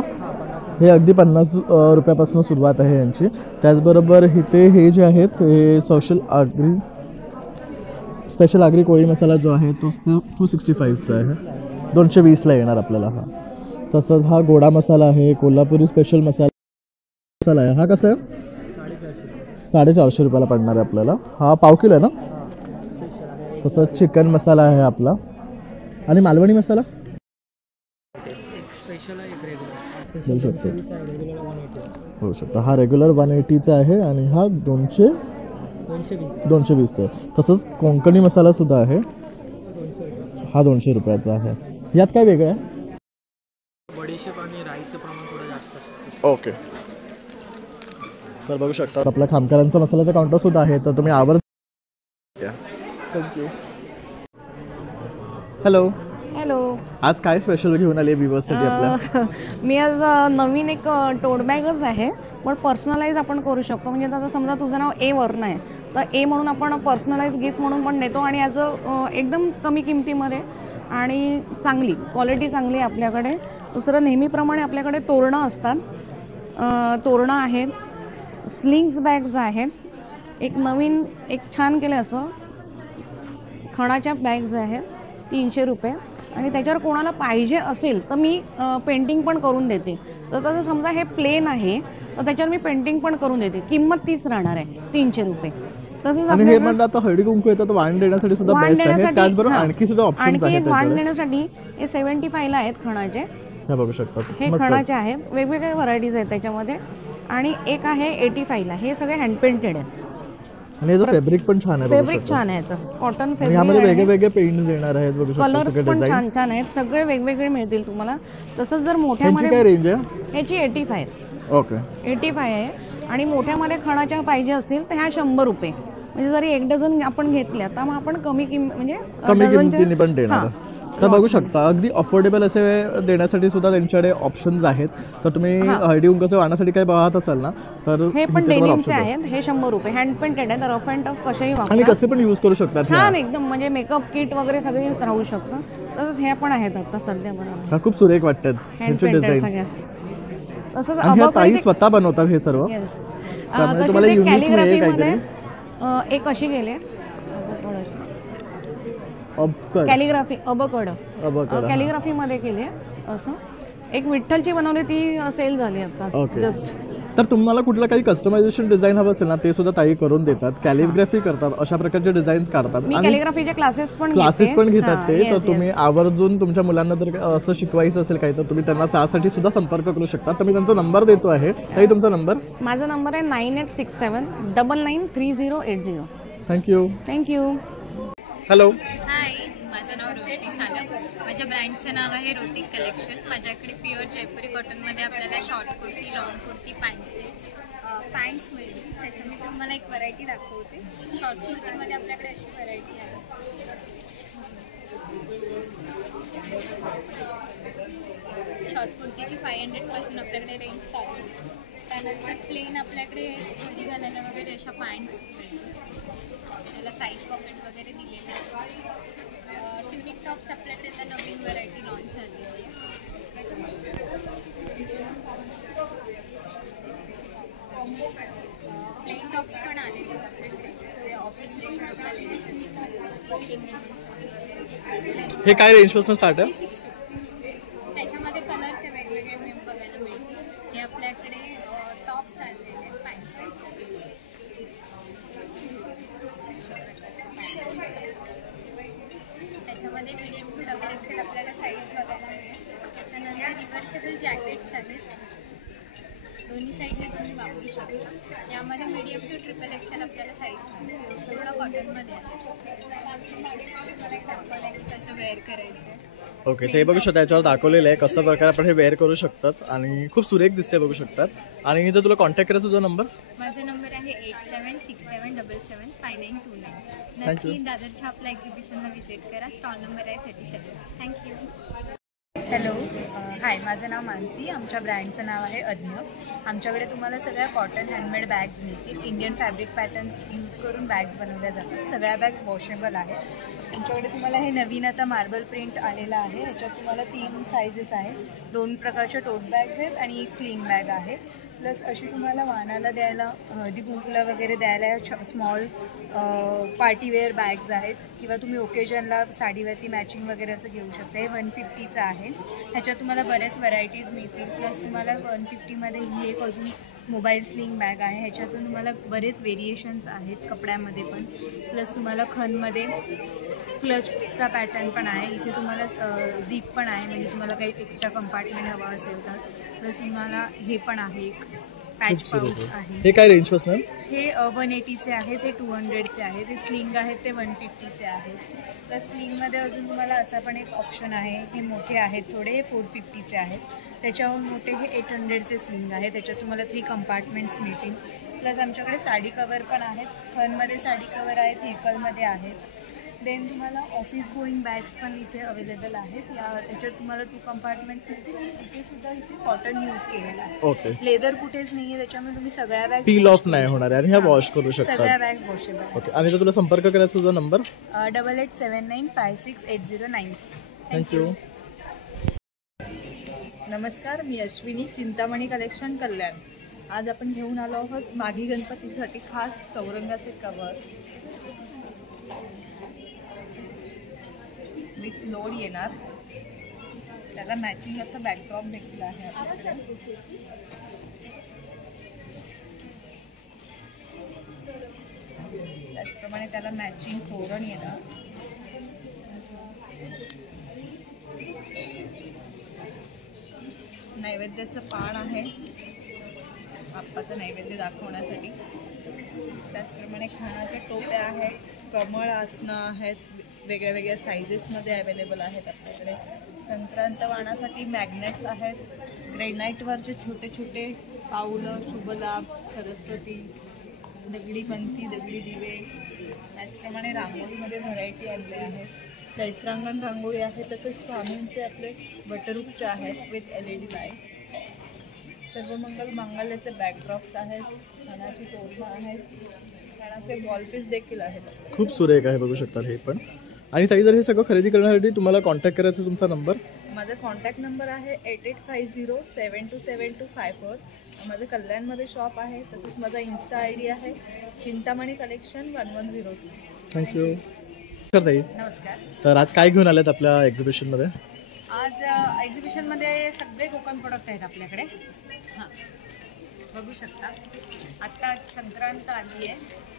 हे अगदी 50 रुपयापासून सुरुवात आहे यांची. त्याचबरोबर इथे हे जे आहेत हे स्पेशल आगरी कोळी मसाला जो आहे तो 265चा आहे, 220ला येणार आपल्याला हा. तसंच हा गोडा मसाला आहे, कोल्हापुरी स्पेशल मसाला आहे. हा कसा आहे? 450 रुपयाला पडणार आहे आपल्याला. हा पाव किलो आहे ना. तसंच चिकन मसाला आहे आपला. आणि मालवणी मसाला होऊ शकतो. होऊ शकतो. हा रेग्युलर 180चा आहे आणि हा 220चा आहे. तसंच कोंकणी मसाला सुद्धा आहे, हा 200 रुपयाचा आहे. यात काय वेगळं आहे? बडीशेप आणि राईचं प्रमाण थोडं जास्त. ओके. तर बघू शकता आपला खामकरांचा मसाल्याचा काउंटर सुद्धा आहे. तर तुम्ही थँक्यू. हॅलो. आज काय स्पेशल घेऊन आले व्ह्यूअर्ससाठी आपल्या? मी आज नवीन एक टोट बॅगच आहे, पण पर्सनलाइज आपण करू शकतो. म्हणजे आता समजा तुझं नाव A वरनं आहे, तर A म्हणून आपण पर्सनलाइज गिफ्ट म्हणून पण देतो. आणि ॲज एकदम कमी किमतीमध्ये आणि चांगली क्वालिटी चांगली आहे आपल्याकडे. दुसरं नेहमीप्रमाणे आपल्याकडे तोरणं असतात, तोरणं आहेत, स्लिंग्स बॅग्स आहेत. एक नवीन एक छान केलं असं खणाच्या बॅग्स आहेत, 300 रुपये. आणि त्याच्यावर कोणाला पाहिजे असेल तर मी पेंटिंग पण करून देते. तर तसं समजा हे प्लेन आहे तर त्याच्यावर मी पेंटिंग पण करून देते. किंमत 30 राहणार आहे, 300 रुपये. तसंच हे म्हणतात आता हळदी कुंकू येतात वाण देण्यासाठी सुद्धा बेस्ट आहे. त्याचबरोबर आणखी सुद्धा ऑप्शन्स आहेत. वाण देण्यासाठी हे 75ला आहेत खणाचे. हे बघू शकता, हे खणाचे आहेत. वेगवेगळे व्हरायटीज आहेत त्याच्यामध्ये. आणि एक आहे 85ला. हे सगळे हँड पेंटेड आहेत. आणि याचं फॅब्रिक पण छान आहे. फॅब्रिक छान आहे याचं, कॉटन फॅब्रिक. यामध्ये वेगवेगळे पेंट्स येणार आहेत. बघू शकता कलर्स पण छान छान आहेत, सगळे वेगवेगळे मिळतील तुम्हाला. तसंच जर मोठ्यामध्ये काय रेंज आहे? याची 85. ओके, 85 आहे. आणि मोठ्यामध्ये खणाच्या पाहिजे असतील तर ह्या 100 रुपये. म्हणजे जरी 1 डझन आपण घेतल्या तर मग आपण कमी म्हणजे कमी किमतीने पण देणार. तर बघू शकता अगदी अफोर्डेबल असे देण्यासाठी सुद्धा त्यांच्याकडे ऑप्शन्स आहेत. तर तुम्ही हळदी कुंकूच्या वाणासाठी काही पाहत असाल ना तर हे पण डेनिमचे आहेत. हे 100 रुपये हँड पेंटेड आहेत. रफ अँड टफ कसेही वापरा आणि कसे पण यूज करू शकतात. छान एकदम म्हणजे मेकअप किट वगैरे सगळे राहू शकतं. तसंच हे पण आहेत आता सध्या बनवले. खूप सुरेख वाटतात ह्यांचे डिझाईन. तसंच ताई स्वतः बनवतात हे सर्व. त्यामुळे तुम्हाला युनिक मिळेल काहीतरी. एक अशी गेले कॅलिग्राफी अबकड कॅलिग्राफी मध्ये केले असं. एक विठ्ठलची बनवली ती सेल झाली आता जस्ट. तर तुम्हाला कुठलं काही कस्टमायझेशन डिझाईन हवं असेल ना ते सुद्धा ताई करून देतात. कॅलिग्राफी करतात, अशा प्रकारचे डिझाईन्स काढतात. मी कॅलिग्राफीचे क्लासेस पण घेतात ते. तर तुम्ही आवर्जून तुमच्या मुलांना जर असं शिकवायचं असेल काही तर तुम्ही त्यांना त्यासाठी सुद्धा संपर्क करू शकता. तर मी त्यांचा नंबर देतो आहे. ताई तुमचा नंबर? माझा नंबर आहे 9867993080. थँक्यू. हॅलो. हाय, माझं नाव रोशनी सालम. माझ्या ब्रँडचं नाव आहे रोतिक कलेक्शन. माझ्याकडे प्युअर जयपुरी कॉटनमध्ये आपल्याला short kurti, long kurti, pant sets, pants मिळतील. त्याच्यामध्ये तुम्हाला एक व्हरायटी दाखवते. शॉर्ट कुर्तीमध्ये आपल्याकडे अशी व्हरायटी आहे. शॉर्ट कुर्तीची 500 पासून आपल्याकडे रेंज चालू आहे. त्यानंतर प्लेन आपल्याकडे घरी घालायला वगैरे अशा पॅन्ट्स त्याला साईड पॉकेट वगैरे दिलेलं आहे. ट्युनिक टॉप्स आपल्याकडे आता नवीन व्हरायटी लॉन्च झालेली आहे. प्लेन टॉप्स पण आलेले आपल्याकडे. जे ऑफिस गोईंग आपल्या लेडीज असतात, वर्किंग वुमन्ससाठी वगैरे. हे काय रेंजपासून स्टार्ट आहे? 650. त्याच्यामध्ये कलरचे वेगवेगळे मी बघायला मिळतील. हे आपल्याकडे टॉप्स आलेले आहेत, पॅन्ट सेट्स. त्याच्यामध्ये मीडियम टू डबल एक्सेल आपल्याला साईज बघायला मिळेल. त्याच्यानंतर रिव्हर्सेबल जॅकेट्स आहेत, दोन्ही साईडने तुम्ही वापरू शकता. यामध्ये मीडियम टू ट्रिपल एक्सेल आपल्याला साईज मिळेल. पूर्ण कॉटनमध्ये आहे. कसं वेअर करायचं. ओके, ते बघू शकता याच्यावर दाखवलेलं आहे कसं प्रकारे आपण हे वेअर करू शकतात. आणि खूप सुरेख दिसते बघू शकतात. आणि जर तुला कॉन्टॅक्ट करायचा तुझा नंबर? माझा नंबर आहे 8767775929. नक्की दादरच्या आपल्या एक्झिबिशनला व्हिजिट करा. स्टॉल नंबर आहे 37. थँक्यू. हॅलो, हाय, माझं नाव मानसी. आमच्या ब्रँडचं नाव आहे अज्ञ. आमच्याकडे तुम्हाला सगळ्या कॉटन हँडमेड बॅग्स मिळतील. इंडियन फॅब्रिक पॅटर्न्स यूज करून बॅग्स बनवल्या जातात. सगळ्या बॅग्स वॉशेबल आहेत. आमच्याकडे तुम्हाला हे नवीन आता मार्बल प्रिंट आलेलं आहे. ह्याच्यात तुम्हाला 3 सायझेस आहेत. 2 प्रकारच्या टोट बॅग्स आहेत आणि एक स्लिंग बॅग आहे. प्लस अशी तुम्हाला वाहनाला द्यायला, हळदी कुंकूला वगैरे द्यायला स्मॉल पार्टीवेअर बॅग्स आहेत किंवा तुम्ही ओकेजनला साडीवरती मॅचिंग वगैरे असं घेऊ शकता. हे 150चं आहे. ह्याच्यात तुम्हाला बरेच व्हरायटीज मिळतील. प्लस तुम्हाला 150मध्ये ही एक अजून मोबाईल स्लिंग बॅग आहे. ह्याच्यातून तुम्हाला बरेच व्हेरिएशन्स आहेत कपड्यामध्ये पण. प्लस तुम्हाला खणमध्ये क्लचचा पॅटर्न पण आहे. इथे तुम्हाला झीप पण आहे, म्हणजे तुम्हाला काही एक्स्ट्रा कंपार्टमेंट हवा असेल तर. प्लस तुम्हाला हे पण आहे, एक पॅच पाऊच आहे. हे काय रेंज पासून? हे 180चे आहे, ते 200चे आहे. ते स्लिंग आहेत ते 150चे आहेत. तर स्लिंगमध्ये अजून तुम्हाला असा पण एक ऑप्शन आहे. हे मोठे आहेत थोडे, हे 450चे आहेत. त्याच्याहून मोठे हे 800चे स्लिंग आहे. त्याच्यात तुम्हाला 3 कंपार्टमेंट्स मिळतील. प्लस आमच्याकडे साडी कवर पण आहेत. फनमध्ये साडी कवर आहेत, हिकलमध्ये आहेत. देन तुम्हाला ऑफिस गोईंग बॅग्स पण इथे अवेलेबल आहेत. त्याच्यात तुम्हाला 2 कंपार्टमेंट्स मिळतील. आणि इथे सुद्धा इथे कॉटन यूज केलेला आहे. ओके. लेदर कुठेच नाही आहे. त्याच्यामुळे तुम्ही सगळ्या बॅग्स पील ऑफ नाही होणार आणि ह्या वॉश करू शकता. सगळ्या बॅग्स वॉशेबल. ओके. आणि जर तुला संपर्क करायचा तुझा नंबर 8879568093. थँक्यू. नमस्कार, मी अश्विनी, चिंतामणी कलेक्शन, कल्याण. आज आपण घेऊन आलो आहोत माघी गणपतीसाठी खास चौरंगाचे कवर विथ लोड येणार. त्याला मॅचिंग असं बॅकड्रॉप देखील आहे आपल्याकडे. त्याचप्रमाणे त्याला मॅचिंग तोरण येणार. नैवेद्याचं पान आहे बाप्पाचं नैवेद्य दाखवण्यासाठी. त्याचप्रमाणे खाण्याच्या टोप्या आहेत, कमळ आसनं आहेत, वेगळ्या वेगळ्या सायझेसमध्ये अवेलेबल आहेत आपल्याकडे. संक्रांत वाणासाठी मॅग्नेट्स आहेत. ग्रेनाईटवरचे छोटे छोटे पाऊलं, शुभलाभ, सरस्वती, दगडी पंथी, दगडी दिवे. त्याचप्रमाणे रांगोळीमध्ये व्हरायटी आणले आहेत. चैत्रांगण रांगोळी आहे. तसेच स्वामींचे आपले वटवृक्ष आहेत विथ LED लाईट्स. सर्वमंगल मांगल्याचे बॅकड्रॉप्स आहेत. खाण्याची तोरणं आहेत. खाण्याचे वॉलपीस देखील आहेत. खूप सुरेख आहे, बघू शकता हे पण. आणि ताई, जर हे सगळं खरेदी करण्यासाठी तुम्हाला कॉन्टॅक्ट करायचं, तुमचा नंबर? माझा कॉन्टॅक्ट नंबर आहे 8850727254. माझं कल्याणमध्ये शॉप आहे. तसंच माझा इन्स्टा ID आहे चिंतामणी कलेक्शन 1102. थँक्यू. ताई, नमस्कार. तर आज काय घेऊन आलेत आपल्या एक्झिबिशनमध्ये? आज एक्झिबिशनमध्ये सगळे कोकण प्रोडक्ट आहेत आपल्याकडे. हां, बघू शकता. आत्ता संक्रांत आली आहे,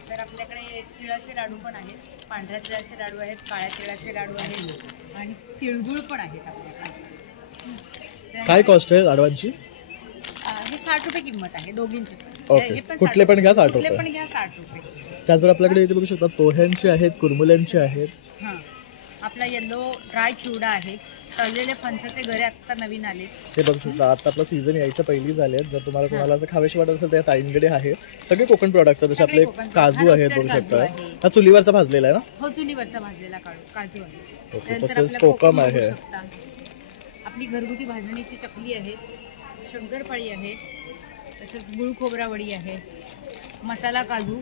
तर आपल्याकडे तिळाचे लाडू पण आहेत. पांढऱ्या तिळाचे लाडू आहेत, काळ्या तिळाचे लाडू आहेत आणि तिळगुळ पण आहेत आपल्याकडे. काय कॉस्ट आहे लाडवांची? हे 60 रुपये किंमत आहे दोघींची. ओके. कुठले पण घ्या 60 रुपये. कुठले पण घ्या 60 रुपये. त्याचबरोबर आपल्याकडे इथे बघू शकता पोह्यांचे आहेत, कुरमुल्यांचे आहेत. हां, आपला येलो ड्राय चिवडा आहे. तळलेले फणसाचे घरे आत्ता नवीन आले. हे बघू शकता, आता आपला सीझन यायच्या पहिली झाले आहेत. जर तुम्हाला असं खावेशी वाटत असेल तर ताईंकडे आहे सगळे कोकण प्रोडक्ट्स. जसे आपले काजू आहेत, बघू शकता. हा चुलीवरचा भाजलेला आहे ना? हो, चुलीवरचा भाजलेला काजू आहे. ओके. तसेच कोकम आहे. आपली घरगुती भाजणीची चकली आहे, शंकरपाळी आहे, तसेच गुळ खोबरावडी आहे, मसाला काजू,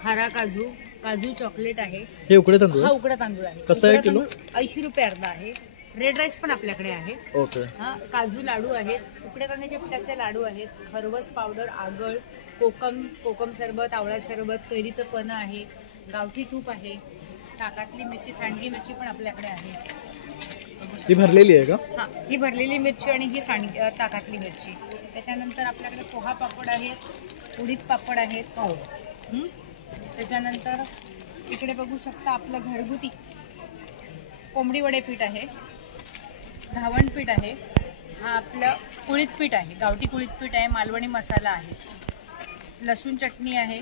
खारा काजू, काजू चॉकलेट आहे. हे उकडे तांदूळ? हा, उकडा तांदूळ आहे. कसं आहे किलो? 80 रुपये अर्धा आहे. रेड राईस पण आपल्याकडे आहे. ओके. हा, काजू लाडू आहेत, उकड्या तांदळाच्या पिठाचे लाडू आहेत, खरवस पावडर, आगळ, कोकम सरबत, आवळा सरबत, कैरीचं पण आहे, गावठी तूप आहे, ताकातली मिरची, सांडगी मिरची पण आपल्याकडे आहे. ही भरलेली आहे का? हां, ही भरलेली मिरची आणि ही ताकातली मिरची. त्याच्यानंतर आपल्याकडे पोहा पापड आहेत, उडीद पापड आहेत. त्याच्यानंतर इकडे बघू शकता आपलं घरगुती कोंबडी वडे पीठ आहे, घावण पीठ आहे. हा आपलं कुळीत पीठ आहे, गावठी कुळीत पीठ आहे, मालवणी मसाला आहे, लसूण चटणी आहे,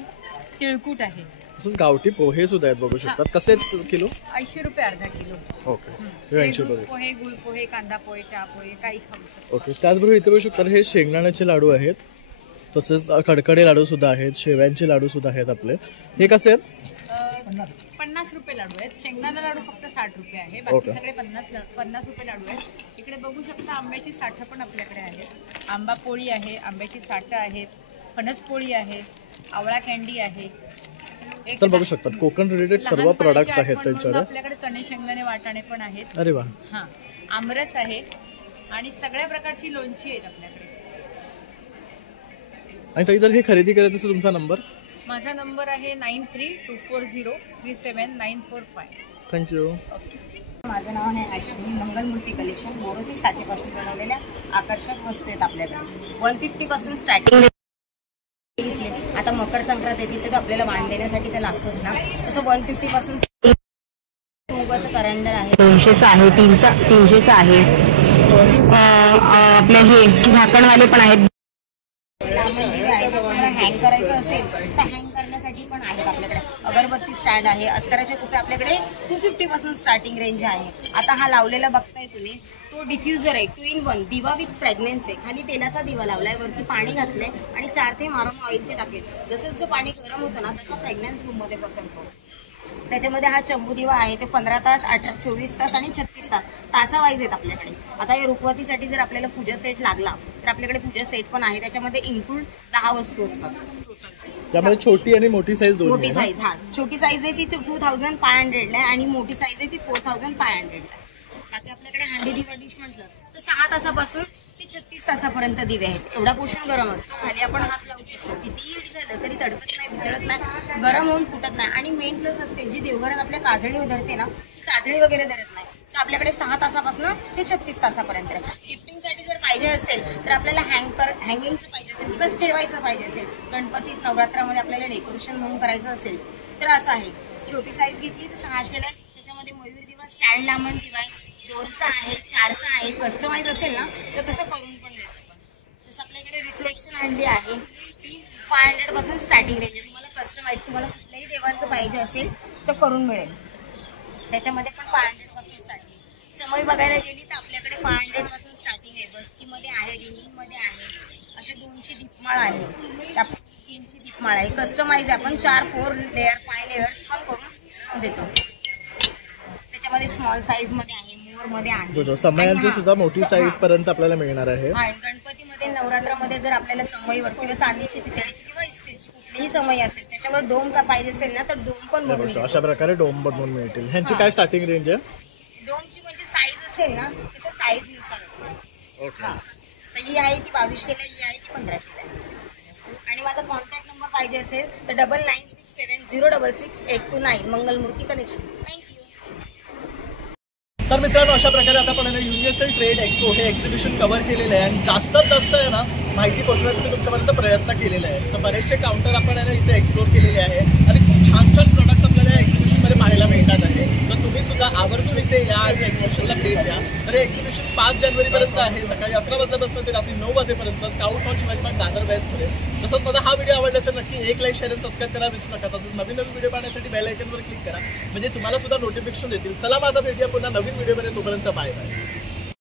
तिळकूट आहे. तसंच गावठी पोहे सुद्धा आहेत, बघू शकतात. कसे किलो? 80 रुपये अर्धा किलो. ओके. 80 रुपये. पोहे, गुळ पोहे, कांदा पोहे, चहा पोहे, काही खाऊ शकतो. ओके. त्याचबरोबर इथे बघू शकता हे शेंगदाण्याचे लाडू आहेत, तसेच कडकडे लाडू सुद्धा आहेत, शेव्यांचे लाडू सुद्धा आहेत आपले. हे कसे आहेत? 50 रुपये लाडू आहेत. शेंगदाणा लाडू फक्त 60 रुपये आहे. बाकी सगळे 50 रुपये लाडू आहेत. इकडे इकडे बघू शकता आंब्याची साठं पण आपल्याकडे आहे. आंबा पोळी आहे, आंब्याची साठं आहेत, फणस पोळी आहे, आवळा कॅन्डी आहे. तर बघू शकतात कोकण रिलेटेड सर्व प्रोडक्ट्स आहेत त्यांच्याकडे. आपल्याकडे चणे शेंगदाणे वाटाणे पण आहेत. अरे वा. हां, आमरस आहे आणि सगळ्या प्रकारची लोणची आहेत आपल्याकडे. आणि ताई जर हे खरेदी करायचं असेल तुमचा नंबर? माझा नंबर आहे 9324037945. थँक्यू. माझं नाव आहे अश्विनी. मंगलमूर्ती कलेक्शन मोरोसिंग काचेपासून बनवलेल्या आकर्षक वस्तू आहेत आपल्याकडे. 150 पासून स्टार्टिंग घेतले. आता मकर संक्रांत येते तर आपल्याला वाण देण्यासाठी ते लागतोच ना, तसं 150 पासून मुगाचं करंडर आहे, 200चं आहे, 300चं आहे. आपले हे झाकणवाले पण आहेत. हँग करायचं असेल तर हँग करण्यासाठी पण आहेत आपल्याकडे. अगरबत्ती स्टँड आहे. अत्तराचे कुपे आपल्याकडे 250 पासून स्टार्टिंग रेंज आहे. आता हा लावलेला बघताय तुम्ही तो डिफ्युजर आहे, 2 in 1 दिवा विथ फ्रॅग्रन्स आहे. खाली तेलाचा दिवा लावलाय, वरती पाणी घातलंय आणि 4 ते मारून ऑइलचे टाकले. जसं जसं पाणी गरम होतं ना तसं फ्रॅग्रन्स रूम मध्ये पसरतो. त्याच्यामध्ये हा चंबू दिवा आहे, ते 15 तास, 24 तास आणि 36 तास तासावाईज आहेत आपल्याकडे. आता या रुखवतीसाठी जर आपल्याला पूजा सेट लागला तर आपल्याकडे पूजा सेट पण आहे. त्याच्यामध्ये इन्क्लूड 10 वस्तू असतात. त्यामध्ये छोटी आणि मोठी साईज दोन्ही. मोठी साईज, हा छोटी साईज आहे ती 2500 ला आणि मोठी साईज आहे ती 4500 ला. बाकी आपल्याकडे हांडी दिवा डिश म्हटलं तर 6 तासापासून ते 36 तासापर्यंत दिवे आहेत. एवढा पोषण गरम असतो, खाली आपण हात लावू शकतो. कितीही हीट झालं तरी तडकत नाही, वितळत नाही, गरम होऊन फुटत नाही. आणि मेन प्लस असते जी देवघरात आपल्या काजळी धरते ना, काजळी वगैरे धरत नाही. तर आपल्याकडे 6 तासापासून ते 36 तासापर्यंत. गिफ्टिंगसाठी जर पाहिजे असेल तर आपल्याला हँगिंगचं पाहिजे असेल, प्लस ठेवायचं पाहिजे असेल, गणपतीत नवरात्रामध्ये आपल्याला डेकोरेशन म्हणून करायचं असेल तर असं आहे. छोटी साईज घेतली तर 600 ला. त्याच्यामध्ये मयूर दिवा, स्टँड लांबण दिवा आहे, 2चा आहे, 4चा आहे. कस्टमाइज असेल ना तर तसं करून पण देतो आपण. तसं आपल्याकडे रिफ्लेक्शन हंडी आहे, ती 500 पासून स्टार्टिंग रेंज आहे. तुम्हाला कस्टमाइज तुम्हाला कुठल्याही देवांचं पाहिजे असेल तर करून मिळेल. त्याच्यामध्ये पण 500 पासून स्टार्टिंग. समय बघायला गेली तर आपल्याकडे 500 पासून स्टार्टिंग आहे. बस्कीमध्ये आहे, रिंगिंगमध्ये आहे, असे 2ची दीपमाळ आहे, 3ची दीपमाळ आहे. कस्टमाइज आपण 4, 4 लेअर, 5 लेअर्स पण करून देतो. त्याच्यामध्ये स्मॉल साईज मध्ये आहे, मोर मध्ये आहे. समयांची सुद्धा मोठी साईज पर्यंत आपल्याला मिळणार आहे. गणपतीमध्ये, नवरात्रामध्ये जर आपल्याला समईवर किंवा चांदीची, पितळेची किंवा स्टीलची कुठलीही समई असेल त्याच्यावर डोम का पाहिजे असेल ना तर डोम पण बनवू. अशा प्रकारे डोम बनवून मिळतील. ह्यांची काय स्टार्टिंग रेंज आहे? डोमची म्हणजे साईज असेल ना तसं साईज नुसार असतं. तर ही आहे ती 2200 ला, ही आहे ती 1500 ला. आणि माझा कॉन्टॅक्ट नंबर पाहिजे असेल तर 9967066829 मंगलमूर्ती कलेक्शन. थँक्यू. तर मित्रांनो अशा प्रकारे आता आपण युनिव्हर्सल ट्रेड एक्सपो हे एक्झिबिशन कव्हर केलेलं आहे आणि जास्तीत जास्त आहे ना माहिती पोहोचवण्यासाठी तुमच्यापर्यंत प्रयत्न केलेला आहे. तर बरेचसे काउंटर आपण आहे ना इथे एक्सप्लोर केलेले आहे आणि खूप छान छान प्रोडक्ट्स आपल्याला एक्झिबिशनमध्ये पाहायला मिळतात आहे. तर तुम्ही सुद्धा आवर्जून इथे या आणि एक्झिबिशनला भेट द्या. तर हे एक्झिबिशन 5 जानेवारीपर्यंत आहे, सकाळी 11 वाजल्यापासून ते रात्री 9 वाजेपर्यंत scout hall Shivaji park Dadar वेस्टमध्ये. तसंच माझा हा व्हिडिओ आवडला असेल नक्की एक लाईक, शेअर आणि सबस्क्राईब करा विसरू नका. तसंच नवीन व्हिडिओ पाहण्यासाठी बेल आयकॉनवर क्लिक करा म्हणजे तुम्हाला सुद्धा नोटिफिकेशन देतील. चला माझा भेटूया पुन्हा नवीन व्हिडिओमध्ये. तोपर्यंत बाय बाय.